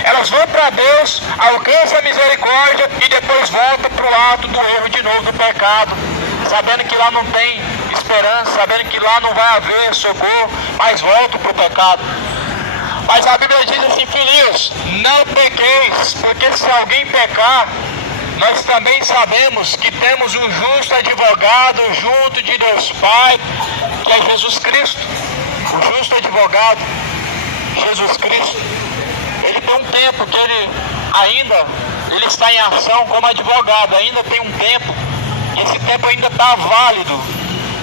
Elas vão para Deus, alcançam a misericórdia e depois voltam para o ato do erro de novo, do pecado, sabendo que lá não tem esperança, sabendo que lá não vai haver socorro, mas voltam para o pecado. Mas a Bíblia diz assim: filhos, não pequeis, porque se alguém pecar, nós também sabemos que temos um justo advogado junto de Deus Pai, que é Jesus Cristo. O justo advogado, Jesus Cristo, ele tem um tempo que ele está em ação como advogado, ainda tem um tempo, e esse tempo ainda está válido,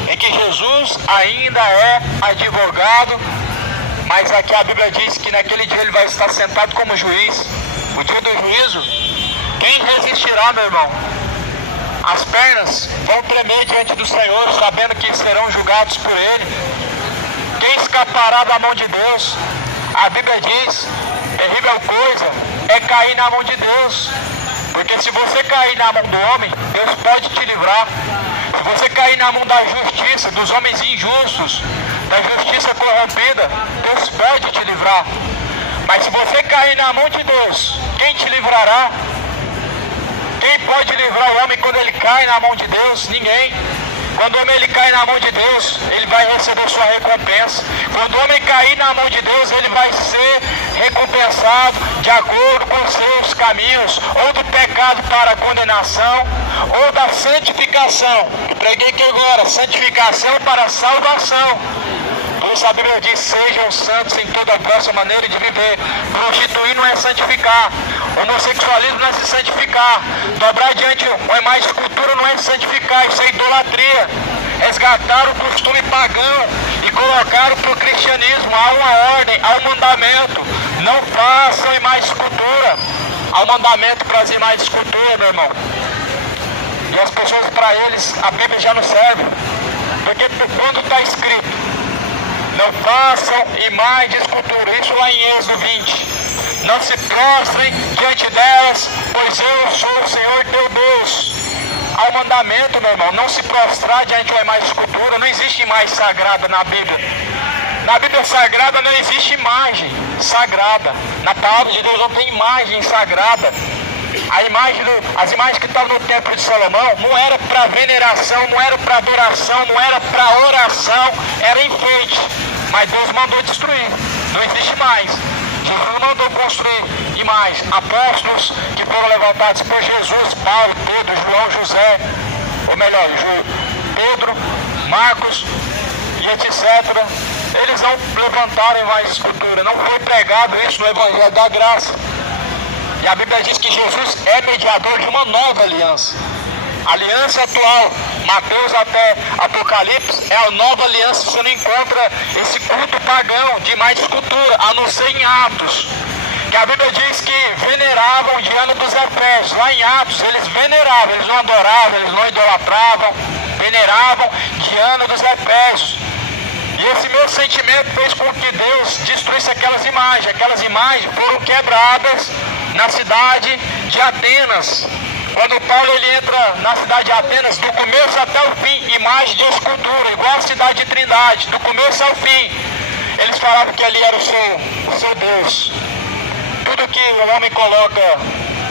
em que Jesus ainda é advogado. Mas aqui a Bíblia diz que naquele dia ele vai estar sentado como juiz. O dia do juízo, quem resistirá, meu irmão? As pernas vão tremer diante do Senhor, sabendo que serão julgados por Ele. Quem escapará da mão de Deus? A Bíblia diz, terrível coisa é cair na mão de Deus. Porque se você cair na mão do homem, Deus pode te livrar. Se você cair na mão da justiça, dos homens injustos, da justiça corrompida, Deus pode te livrar. Mas se você cair na mão de Deus, quem te livrará? Quem pode livrar o homem quando ele cai na mão de Deus? Ninguém. Quando o homem ele cai na mão de Deus, ele vai receber sua recompensa. Quando o homem cair na mão de Deus, ele vai ser recompensado de acordo com os seus caminhos, ou do pecado para a condenação, ou da santificação. Eu preguei aqui agora, santificação para a salvação. Por isso a Bíblia diz: sejam santos em toda a vossa maneira de viver. Prostituir não é santificar. Homossexualismo não é se santificar. Dobrar diante uma imagem de escultura não é santificar. Isso é idolatria. Resgataram o costume pagão e colocaram para o cristianismo. Há uma ordem, há um mandamento: não façam imagem de escultura. Há um mandamento para as imagens de escultura, meu irmão. E as pessoas, para eles, a Bíblia já não serve. Porque quando está escrito: não façam imagem de escultura, isso lá em Êxodo 20. Não se prostrem diante delas, pois eu sou o Senhor teu Deus. Há um mandamento, meu irmão: não se prostrar diante de uma imagem de escultura. Não existe imagem sagrada na Bíblia. Na Bíblia Sagrada não existe imagem sagrada. Na palavra de Deus não tem imagem sagrada. As imagens que estavam no templo de Salomão não era para veneração, não era para adoração, não era para oração, era enfeite. Mas Deus mandou destruir, não existe mais. Jesus mandou construir imagens, apóstolos que foram levantados por Jesus, Paulo, Pedro, João, José, ou melhor, Pedro, Marcos e etc. Eles não levantaram mais escultura, não foi pregado isso no Evangelho da Graça. E a Bíblia diz que Jesus é mediador de uma nova aliança. A aliança atual, Mateus até Apocalipse, é a nova aliança. Você não encontra esse culto pagão de mais escultura, a não ser em Atos. Que a Bíblia diz que veneravam diante dos Efésios. Lá em Atos, eles veneravam, eles não adoravam, eles não idolatravam, veneravam diante dos Efésios. E esse meu sentimento fez com que Deus destruísse aquelas imagens. Aquelas imagens foram quebradas na cidade de Atenas. Quando Paulo ele entra na cidade de Atenas, do começo até o fim, imagem de escultura, igual a cidade de Trindade, do começo ao fim. Eles falavam que ali era o seu Deus. Tudo que o homem coloca,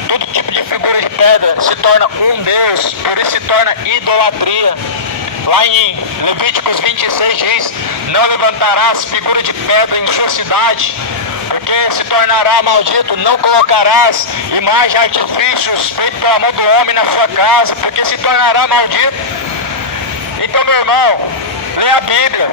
todo tipo de figura de pedra, se torna um Deus, por isso se torna idolatria. Lá em Levíticos 26 diz, não levantarás figura de pedra em sua cidade, porque se tornará maldito. Não colocarás imagem, artifícios feitos pela mão do homem na sua casa, porque se tornará maldito. Então, meu irmão, leia a Bíblia.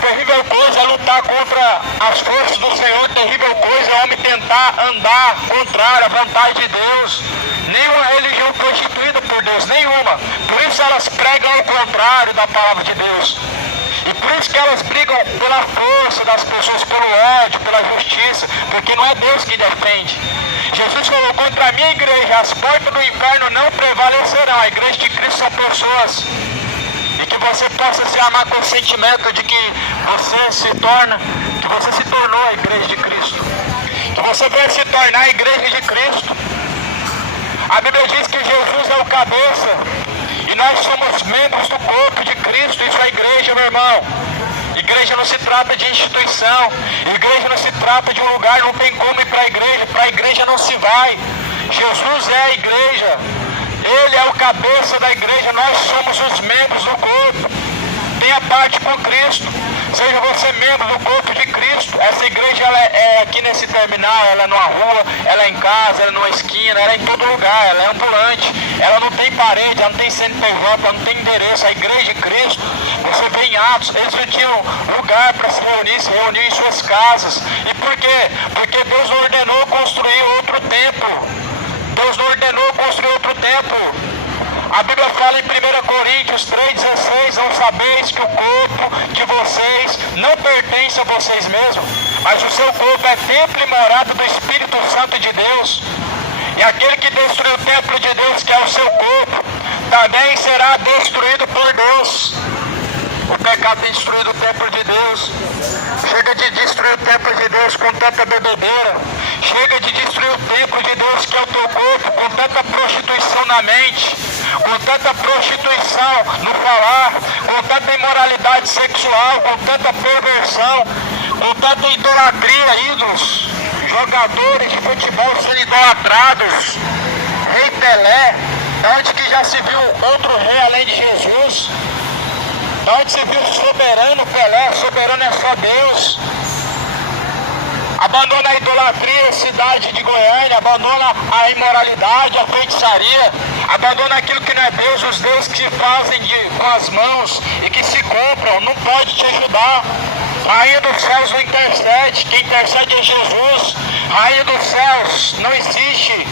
Terrível coisa é lutar contra as forças do Senhor. Terrível coisa é o homem tentar andar contrário à vontade de Deus. Nenhuma religião foi instituída por Deus, nenhuma. Por isso elas pregam o contrário da palavra de Deus. E por isso que elas brigam pela força das pessoas, pelo ódio, pela justiça, porque não é Deus que defende. Jesus falou, contra a minha igreja, as portas do inferno não prevalecerão. A igreja de Cristo são pessoas. E que você possa se amar com o sentimento de que você se tornou a igreja de Cristo. Que você vai se tornar a igreja de Cristo. A Bíblia diz que Jesus é o cabeça. E nós somos membros do corpo de Cristo. Isso é igreja, meu irmão. Igreja não se trata de instituição. Igreja não se trata de um lugar. Não tem como ir para a igreja. Para a igreja não se vai. Jesus é a igreja. Ele é o cabeça da igreja. Nós somos os membros do corpo. Tenha parte com Cristo. Seja você membro do corpo de Cristo. Essa igreja ela é aqui nesse terminal, ela é numa rua, ela é em casa, ela é numa esquina, ela é em todo lugar, ela é ambulante. Ela não tem parede, ela não tem CNPJ, ela não tem endereço. A igreja de Cristo, você vê em Atos, eles não tinham lugar para se reunir em suas casas. E por quê? Porque Deus ordenou construir outro templo. Deus não ordenou construir outro templo. A Bíblia fala em 1 Coríntios 3,16, não sabeis que o corpo de vocês não pertence a vocês mesmos, mas o seu corpo é templo e morada do Espírito Santo de Deus. E aquele que destruiu o templo de Deus, que é o seu corpo, também será destruído por Deus. O pecado tem destruído o templo de Deus. Chega de destruir o templo de Deus com tanta bebedeira. Chega de destruir o templo de Deus, que é o teu corpo, com tanta prostituição na mente, com tanta prostituição no falar, com tanta imoralidade sexual, com tanta perversão, com tanta idolatria, ídolos, jogadores de futebol sendo idolatrados, Rei Pelé, onde que já se viu outro rei além de Jesus? Onde se viu o soberano Pelé? Soberano é só Deus. Abandona a idolatria, cidade de Goiânia, abandona a imoralidade, a feitiçaria, abandona aquilo que não é Deus, os deuses que se fazem com as mãos e que se compram, não pode te ajudar. Rainha dos céus não intercede, quem intercede é Jesus. Rainha dos céus não existe.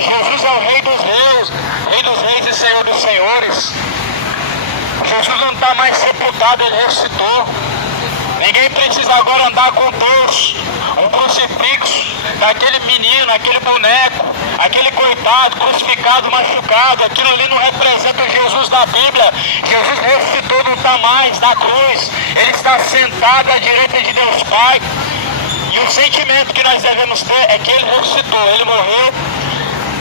Jesus é o Rei dos reis e Senhor dos senhores. Jesus não está mais sepultado, ele ressuscitou. Ninguém precisa agora andar com Deus, um crucifixo daquele menino, aquele boneco, aquele coitado, crucificado, machucado. Aquilo ali não representa o Jesus da Bíblia. Jesus ressuscitou, não está mais na cruz. Ele está sentado à direita de Deus Pai. E o sentimento que nós devemos ter é que ele ressuscitou, ele morreu.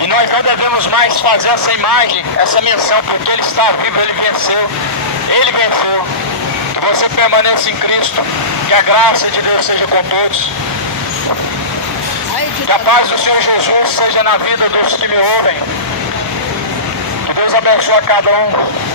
E nós não devemos mais fazer essa imagem, essa menção, porque ele está vivo, ele venceu. Ele venceu. Que você permaneça em Cristo. Que a graça de Deus seja com todos. Que a paz do Senhor Jesus seja na vida dos que me ouvem. Que Deus abençoe a cada um.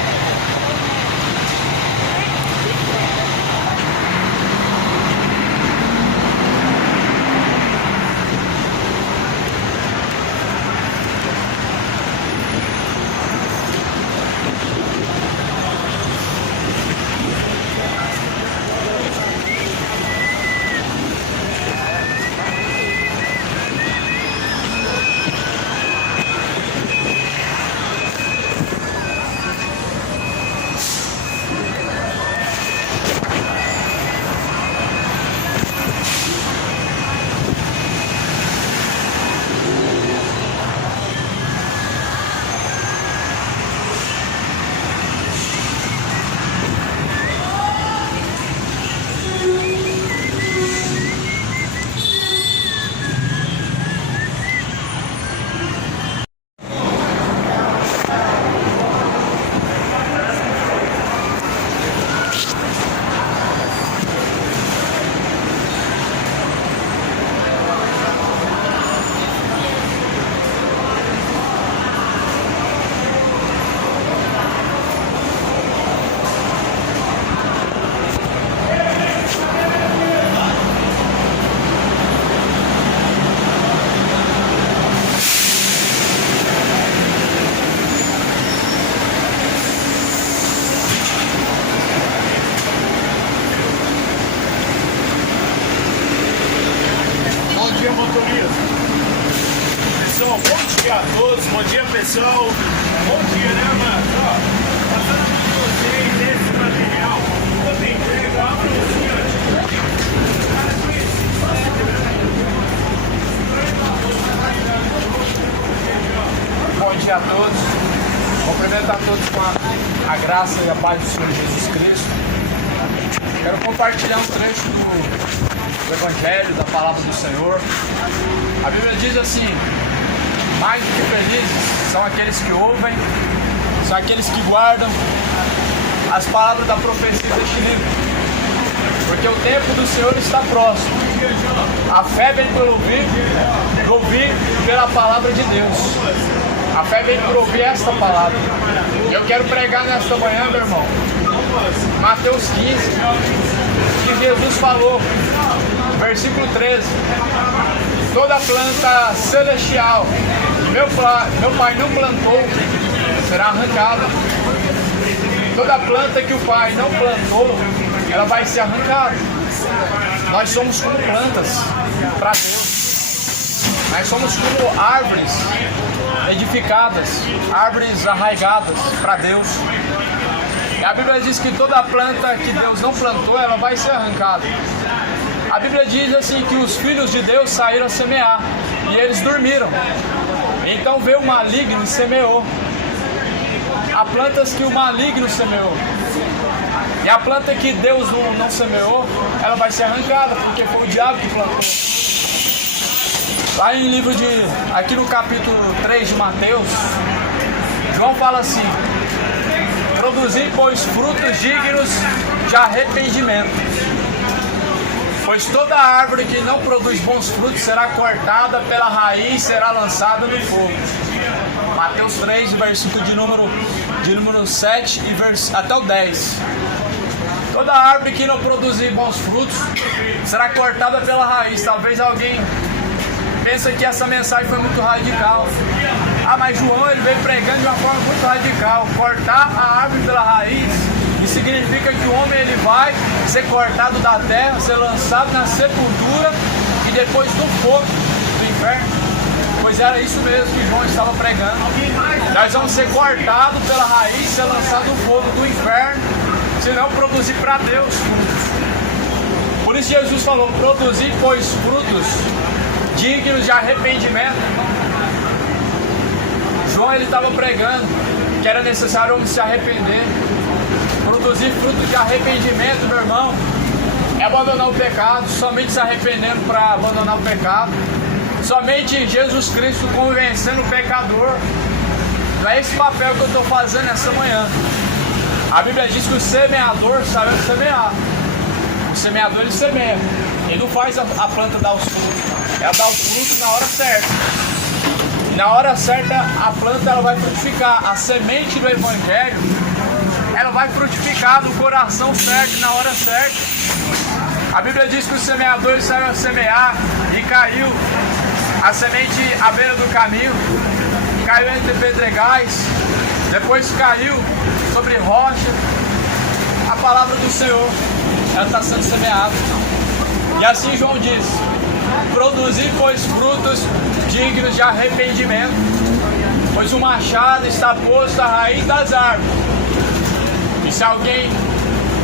Pessoal, bom dia a todos, bom dia pessoal, bom dia, né, mano? Ó, passando aqui com vocês esse material, eu tenho que entregar pra vocês. Bom dia a todos. Cumprimento a todos com a graça e a paz do Senhor Jesus Cristo. Quero compartilhar um trecho do Evangelho, da Palavra do Senhor. A Bíblia diz assim: mais do que felizes são aqueles que ouvem, são aqueles que guardam as palavras da profecia deste livro, porque o tempo do Senhor está próximo. A fé vem pelo ouvir pela palavra de Deus. A fé vem por ouvir esta palavra. Eu quero pregar nesta manhã, meu irmão, Mateus 15, que Jesus falou, versículo 13: toda planta celestial meu Pai não plantou será arrancada. Toda planta que o Pai não plantou, ela vai ser arrancada. Nós somos como plantas para Deus. Nós somos como árvores edificadas, árvores arraigadas para Deus. E a Bíblia diz que toda planta que Deus não plantou, ela vai ser arrancada. A Bíblia diz assim que os filhos de Deus saíram a semear e eles dormiram. Então veio o maligno e semeou. Há plantas que o maligno semeou. E a planta que Deus não semeou, ela vai ser arrancada, porque foi o diabo que plantou. Lá em livro aqui no capítulo 3 de Mateus, João fala assim: produzi, pois, frutos dignos de arrependimento. Pois toda árvore que não produz bons frutos será cortada pela raiz, será lançada no fogo. Mateus 3, versículo de número 7 e até o 10. Toda árvore que não produzir bons frutos será cortada pela raiz. Talvez alguém pense que essa mensagem foi muito radical. Ah, mas João ele veio pregando de uma forma muito radical. Cortar a árvore pela raiz significa que o homem ele vai ser cortado da terra, ser lançado na sepultura e depois no fogo do inferno. Pois era isso mesmo que João estava pregando. Nós vamos ser cortados pela raiz, ser lançados no fogo do inferno, se não produzir para Deus frutos. Por isso Jesus falou: produzir, pois, frutos dignos de arrependimento. João ele estava pregando que era necessário o homem se arrepender. Produzir frutos de arrependimento, meu irmão, é abandonar o pecado. Somente se arrependendo para abandonar o pecado. Somente Jesus Cristo convencendo o pecador. Não é esse papel que eu estou fazendo essa manhã. A Bíblia diz que o semeador sabe semear. O semeador ele semeia. Ele não faz a planta dar os frutos. ela dá o fruto na hora certa. E na hora certa a planta ela vai frutificar. A semente do Evangelho ela vai frutificar no coração certo, na hora certa. A Bíblia diz que o semeador saiu a semear e caiu a semente à beira do caminho, caiu entre pedregais, depois caiu sobre rocha. A palavra do Senhor, ela está sendo semeada. E assim João diz: produzir, pois, frutos dignos de arrependimento, pois o machado está posto à raiz das árvores.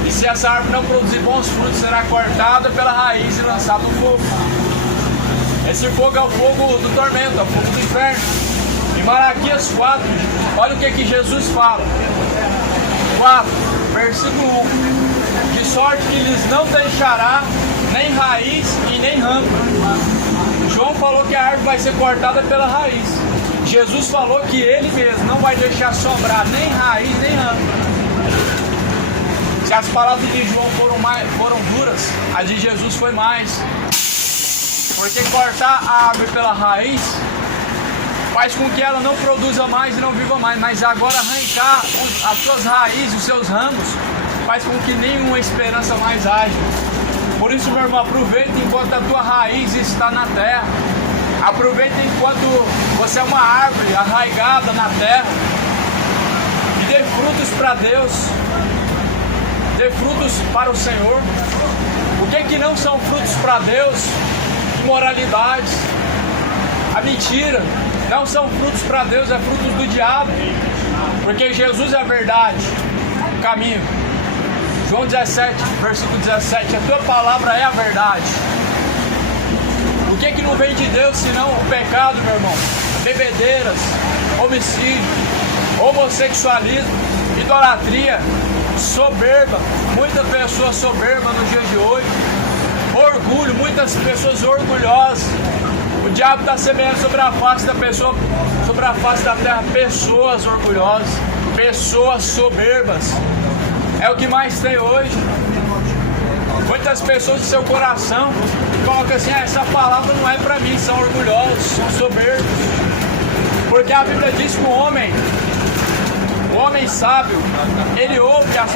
E se essa árvore não produzir bons frutos, será cortada pela raiz e lançada no fogo. Esse fogo é o fogo do tormento, é o fogo do inferno. Em Malaquias 4, olha o que Jesus fala. 4, versículo 1. De sorte que lhes não deixará nem raiz e nem ramo. João falou que a árvore vai ser cortada pela raiz. Jesus falou que ele mesmo não vai deixar sobrar nem raiz nem ramo. Se as palavras de João foram duras, a de Jesus foi mais. Porque cortar a árvore pela raiz faz com que ela não produza mais e não viva mais. Mas agora arrancar as suas raízes, os seus ramos, faz com que nenhuma esperança mais haja. Por isso, meu irmão, aproveita enquanto a tua raiz está na terra. Aproveita enquanto você é uma árvore arraigada na terra. E dê frutos para Deus. Dê frutos para o Senhor. O que não são frutos para Deus? Imoralidades, a mentira, não são frutos para Deus, é frutos do diabo. Porque Jesus é a verdade, o caminho. João 17, versículo 17, a tua palavra é a verdade. O que não vem de Deus senão o pecado, meu irmão? Bebedeiras, homicídio, homossexualismo, idolatria, soberba, muita pessoa soberba nos dias de hoje, orgulho, muitas pessoas orgulhosas. O diabo está semeando sobre a face da pessoa, sobre a face da terra, pessoas orgulhosas, pessoas soberbas. É o que mais tem hoje. Muitas pessoas do seu coração colocam assim: essa palavra não é para mim, são orgulhosos, são soberbos. Porque a Bíblia diz que o homem sábio, ele ouve as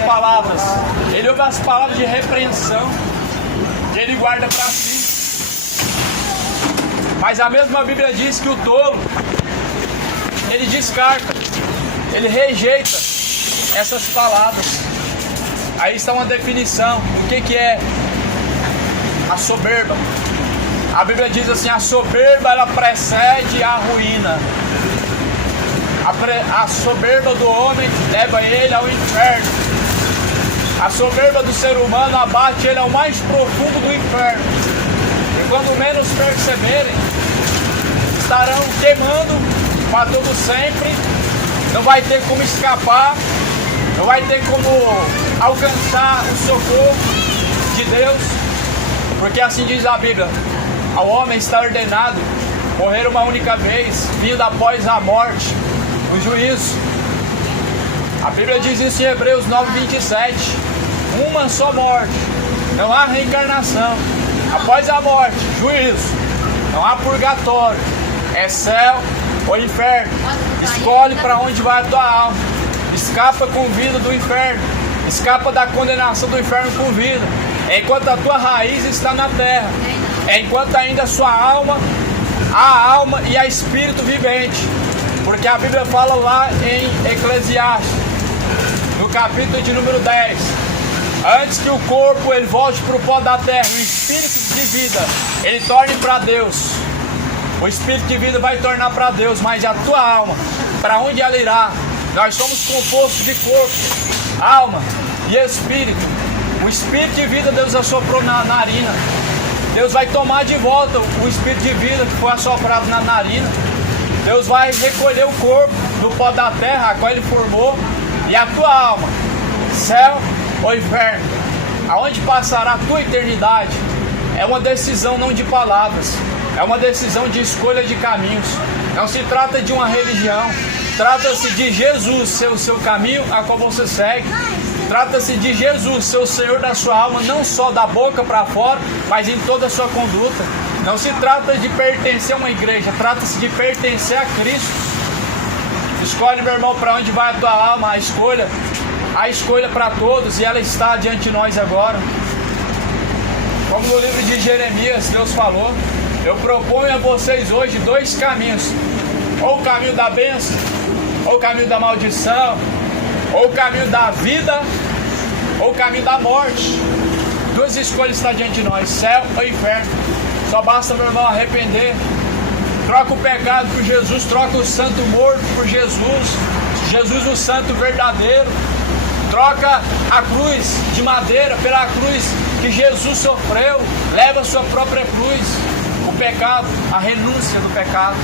palavras de repreensão, que ele guarda para si. Mas a mesma Bíblia diz que o tolo, ele descarta, ele rejeita essas palavras. Aí está uma definição do que é a soberba. A Bíblia diz assim: a soberba ela precede a ruína. A soberba do homem leva ele ao inferno. A soberba do ser humano abate ele ao mais profundo do inferno. E quando menos perceberem, estarão queimando para todo sempre. Não vai ter como escapar, não vai ter como alcançar o socorro de Deus. Porque assim diz a Bíblia: ao homem está ordenado morrer uma única vez, vindo após a morte, o juízo. A Bíblia diz isso em Hebreus 9:27. Uma só morte, não há reencarnação. Após a morte, juízo. Não há purgatório, é céu ou inferno. Escolhe para onde vai a tua alma. Escapa com vida do inferno, escapa da condenação do inferno com vida, enquanto a tua raiz está na terra, enquanto ainda a sua alma, a alma e a espírito vivente. Porque a Bíblia fala lá em Eclesiastes, no capítulo de número 10, antes que o corpo ele volte para o pó da terra, o espírito de vida ele torne para Deus. O espírito de vida vai tornar para Deus, mas a tua alma, para onde ela irá? Nós somos compostos de corpo, alma e espírito. O espírito de vida Deus assoprou na narina. Deus vai tomar de volta o espírito de vida que foi assoprado na narina. Deus vai recolher o corpo do pó da terra, a qual ele formou. E a tua alma, céu ou inferno, aonde passará a tua eternidade? É uma decisão não de palavras, é uma decisão de escolha de caminhos. Não se trata de uma religião, trata-se de Jesus ser o seu caminho a qual você segue. Trata-se de Jesus ser o Senhor da sua alma, não só da boca para fora, mas em toda a sua conduta. Não se trata de pertencer a uma igreja, trata-se de pertencer a Cristo. Escolhe, meu irmão, para onde vai a tua alma, a escolha para todos, e ela está diante de nós agora. Como no livro de Jeremias, Deus falou: eu proponho a vocês hoje dois caminhos, ou o caminho da bênção, ou o caminho da maldição, ou o caminho da vida, ou o caminho da morte. Duas escolhas estão diante de nós, céu ou inferno. Só basta, meu irmão, arrepender. Troca o pecado por Jesus, troca o santo morto por Jesus, Jesus o santo verdadeiro. Troca a cruz de madeira pela cruz que Jesus sofreu. Leva a sua própria cruz, o pecado, a renúncia do pecado.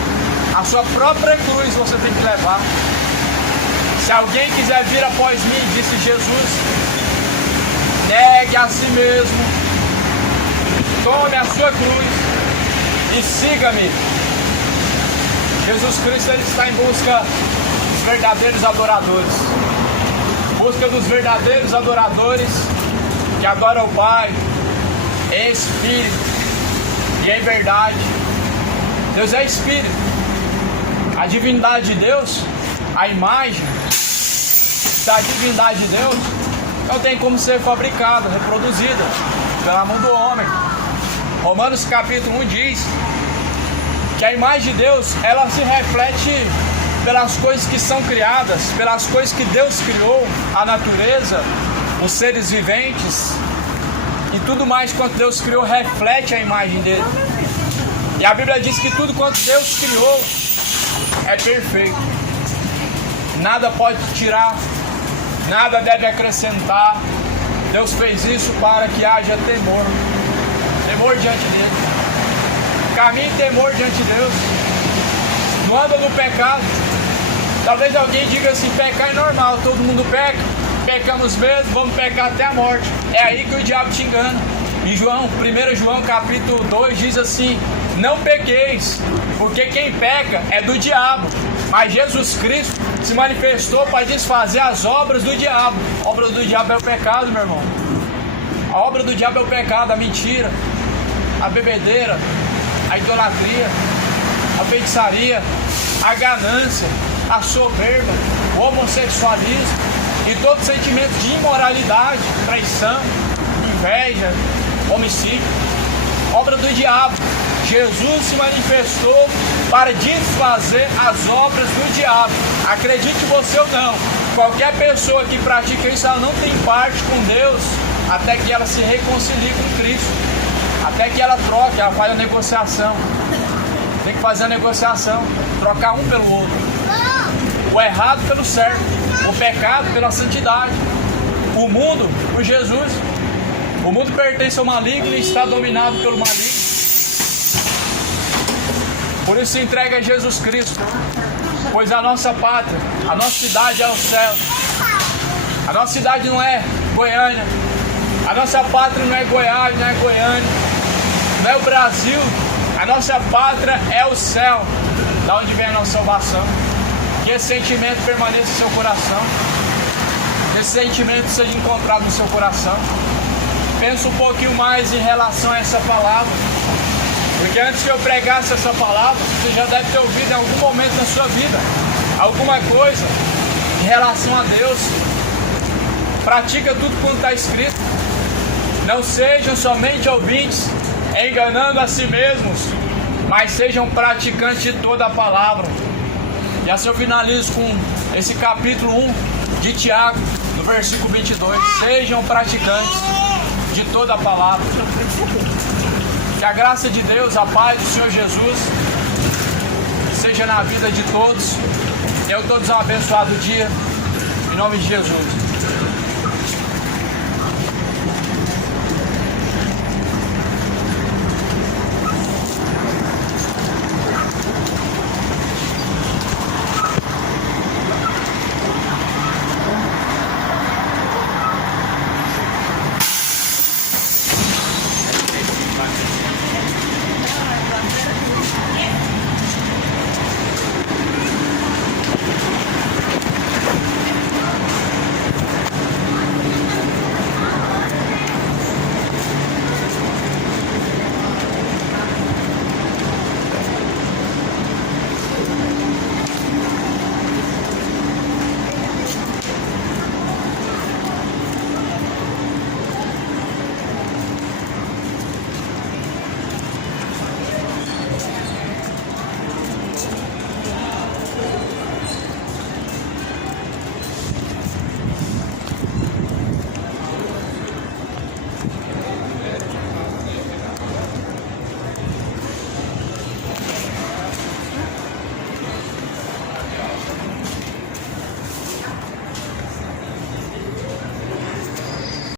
A sua própria cruz você tem que levar. Se alguém quiser vir após mim, disse Jesus, negue a si mesmo, tome a sua cruz e siga-me. Jesus Cristo, ele está em busca dos verdadeiros adoradores. Busca dos verdadeiros adoradores que adoram o Pai em espírito e em verdade. Deus é espírito. A divindade de Deus, a imagem da divindade de Deus, não tem como ser fabricada, reproduzida pela mão do homem. Romanos capítulo 1 diz que a imagem de Deus, ela se reflete pelas coisas que são criadas, pelas coisas que Deus criou, a natureza, os seres viventes e tudo mais quanto Deus criou reflete a imagem dele. E a Bíblia diz que tudo quanto Deus criou é perfeito. Nada pode tirar, nada deve acrescentar. Deus fez isso para que haja temor. Temor diante dele. Caminhe e temor diante de Deus. Não anda no pecado. Talvez alguém diga assim, pecar é normal, todo mundo peca, pecamos mesmo, vamos pecar até a morte. É aí que o diabo te engana. Em 1 João capítulo 2 diz assim, não pequeis, porque quem peca é do diabo. Mas Jesus Cristo se manifestou para desfazer as obras do diabo. A obra do diabo é o pecado, meu irmão. A obra do diabo é o pecado, a mentira, a bebedeira, a idolatria, a feitiçaria, a ganância, a soberba, o homossexualismo e todo sentimento de imoralidade, traição, inveja, homicídio. Obra do diabo. Jesus se manifestou para desfazer as obras do diabo. Acredite você ou não, qualquer pessoa que pratica isso, ela não tem parte com Deus até que ela se reconcilie com Cristo, até que ela troque, ela faz a negociação. Tem que fazer a negociação, trocar um pelo outro. O errado pelo certo, o pecado pela santidade, o mundo por Jesus. O mundo pertence ao maligno e está dominado pelo maligno. Por isso se entrega a Jesus Cristo, pois a nossa pátria, a nossa cidade é o céu. A nossa cidade não é Goiânia, a nossa pátria não é Goiás, não é Goiânia, não é o Brasil. A nossa pátria é o céu, da onde vem a nossa salvação. Que esse sentimento permaneça no seu coração, que esse sentimento seja encontrado no seu coração. Pensa um pouquinho mais em relação a essa palavra, porque antes que eu pregasse essa palavra, você já deve ter ouvido em algum momento da sua vida alguma coisa em relação a Deus. Pratica tudo quanto está escrito. Não sejam somente ouvintes, enganando a si mesmos, mas sejam praticantes de toda a palavra. E assim eu finalizo com esse capítulo 1 de Tiago, no versículo 22. Sejam praticantes de toda a palavra. Que a graça de Deus, a paz do Senhor Jesus seja na vida de todos. Tenham todos um abençoado dia, em nome de Jesus.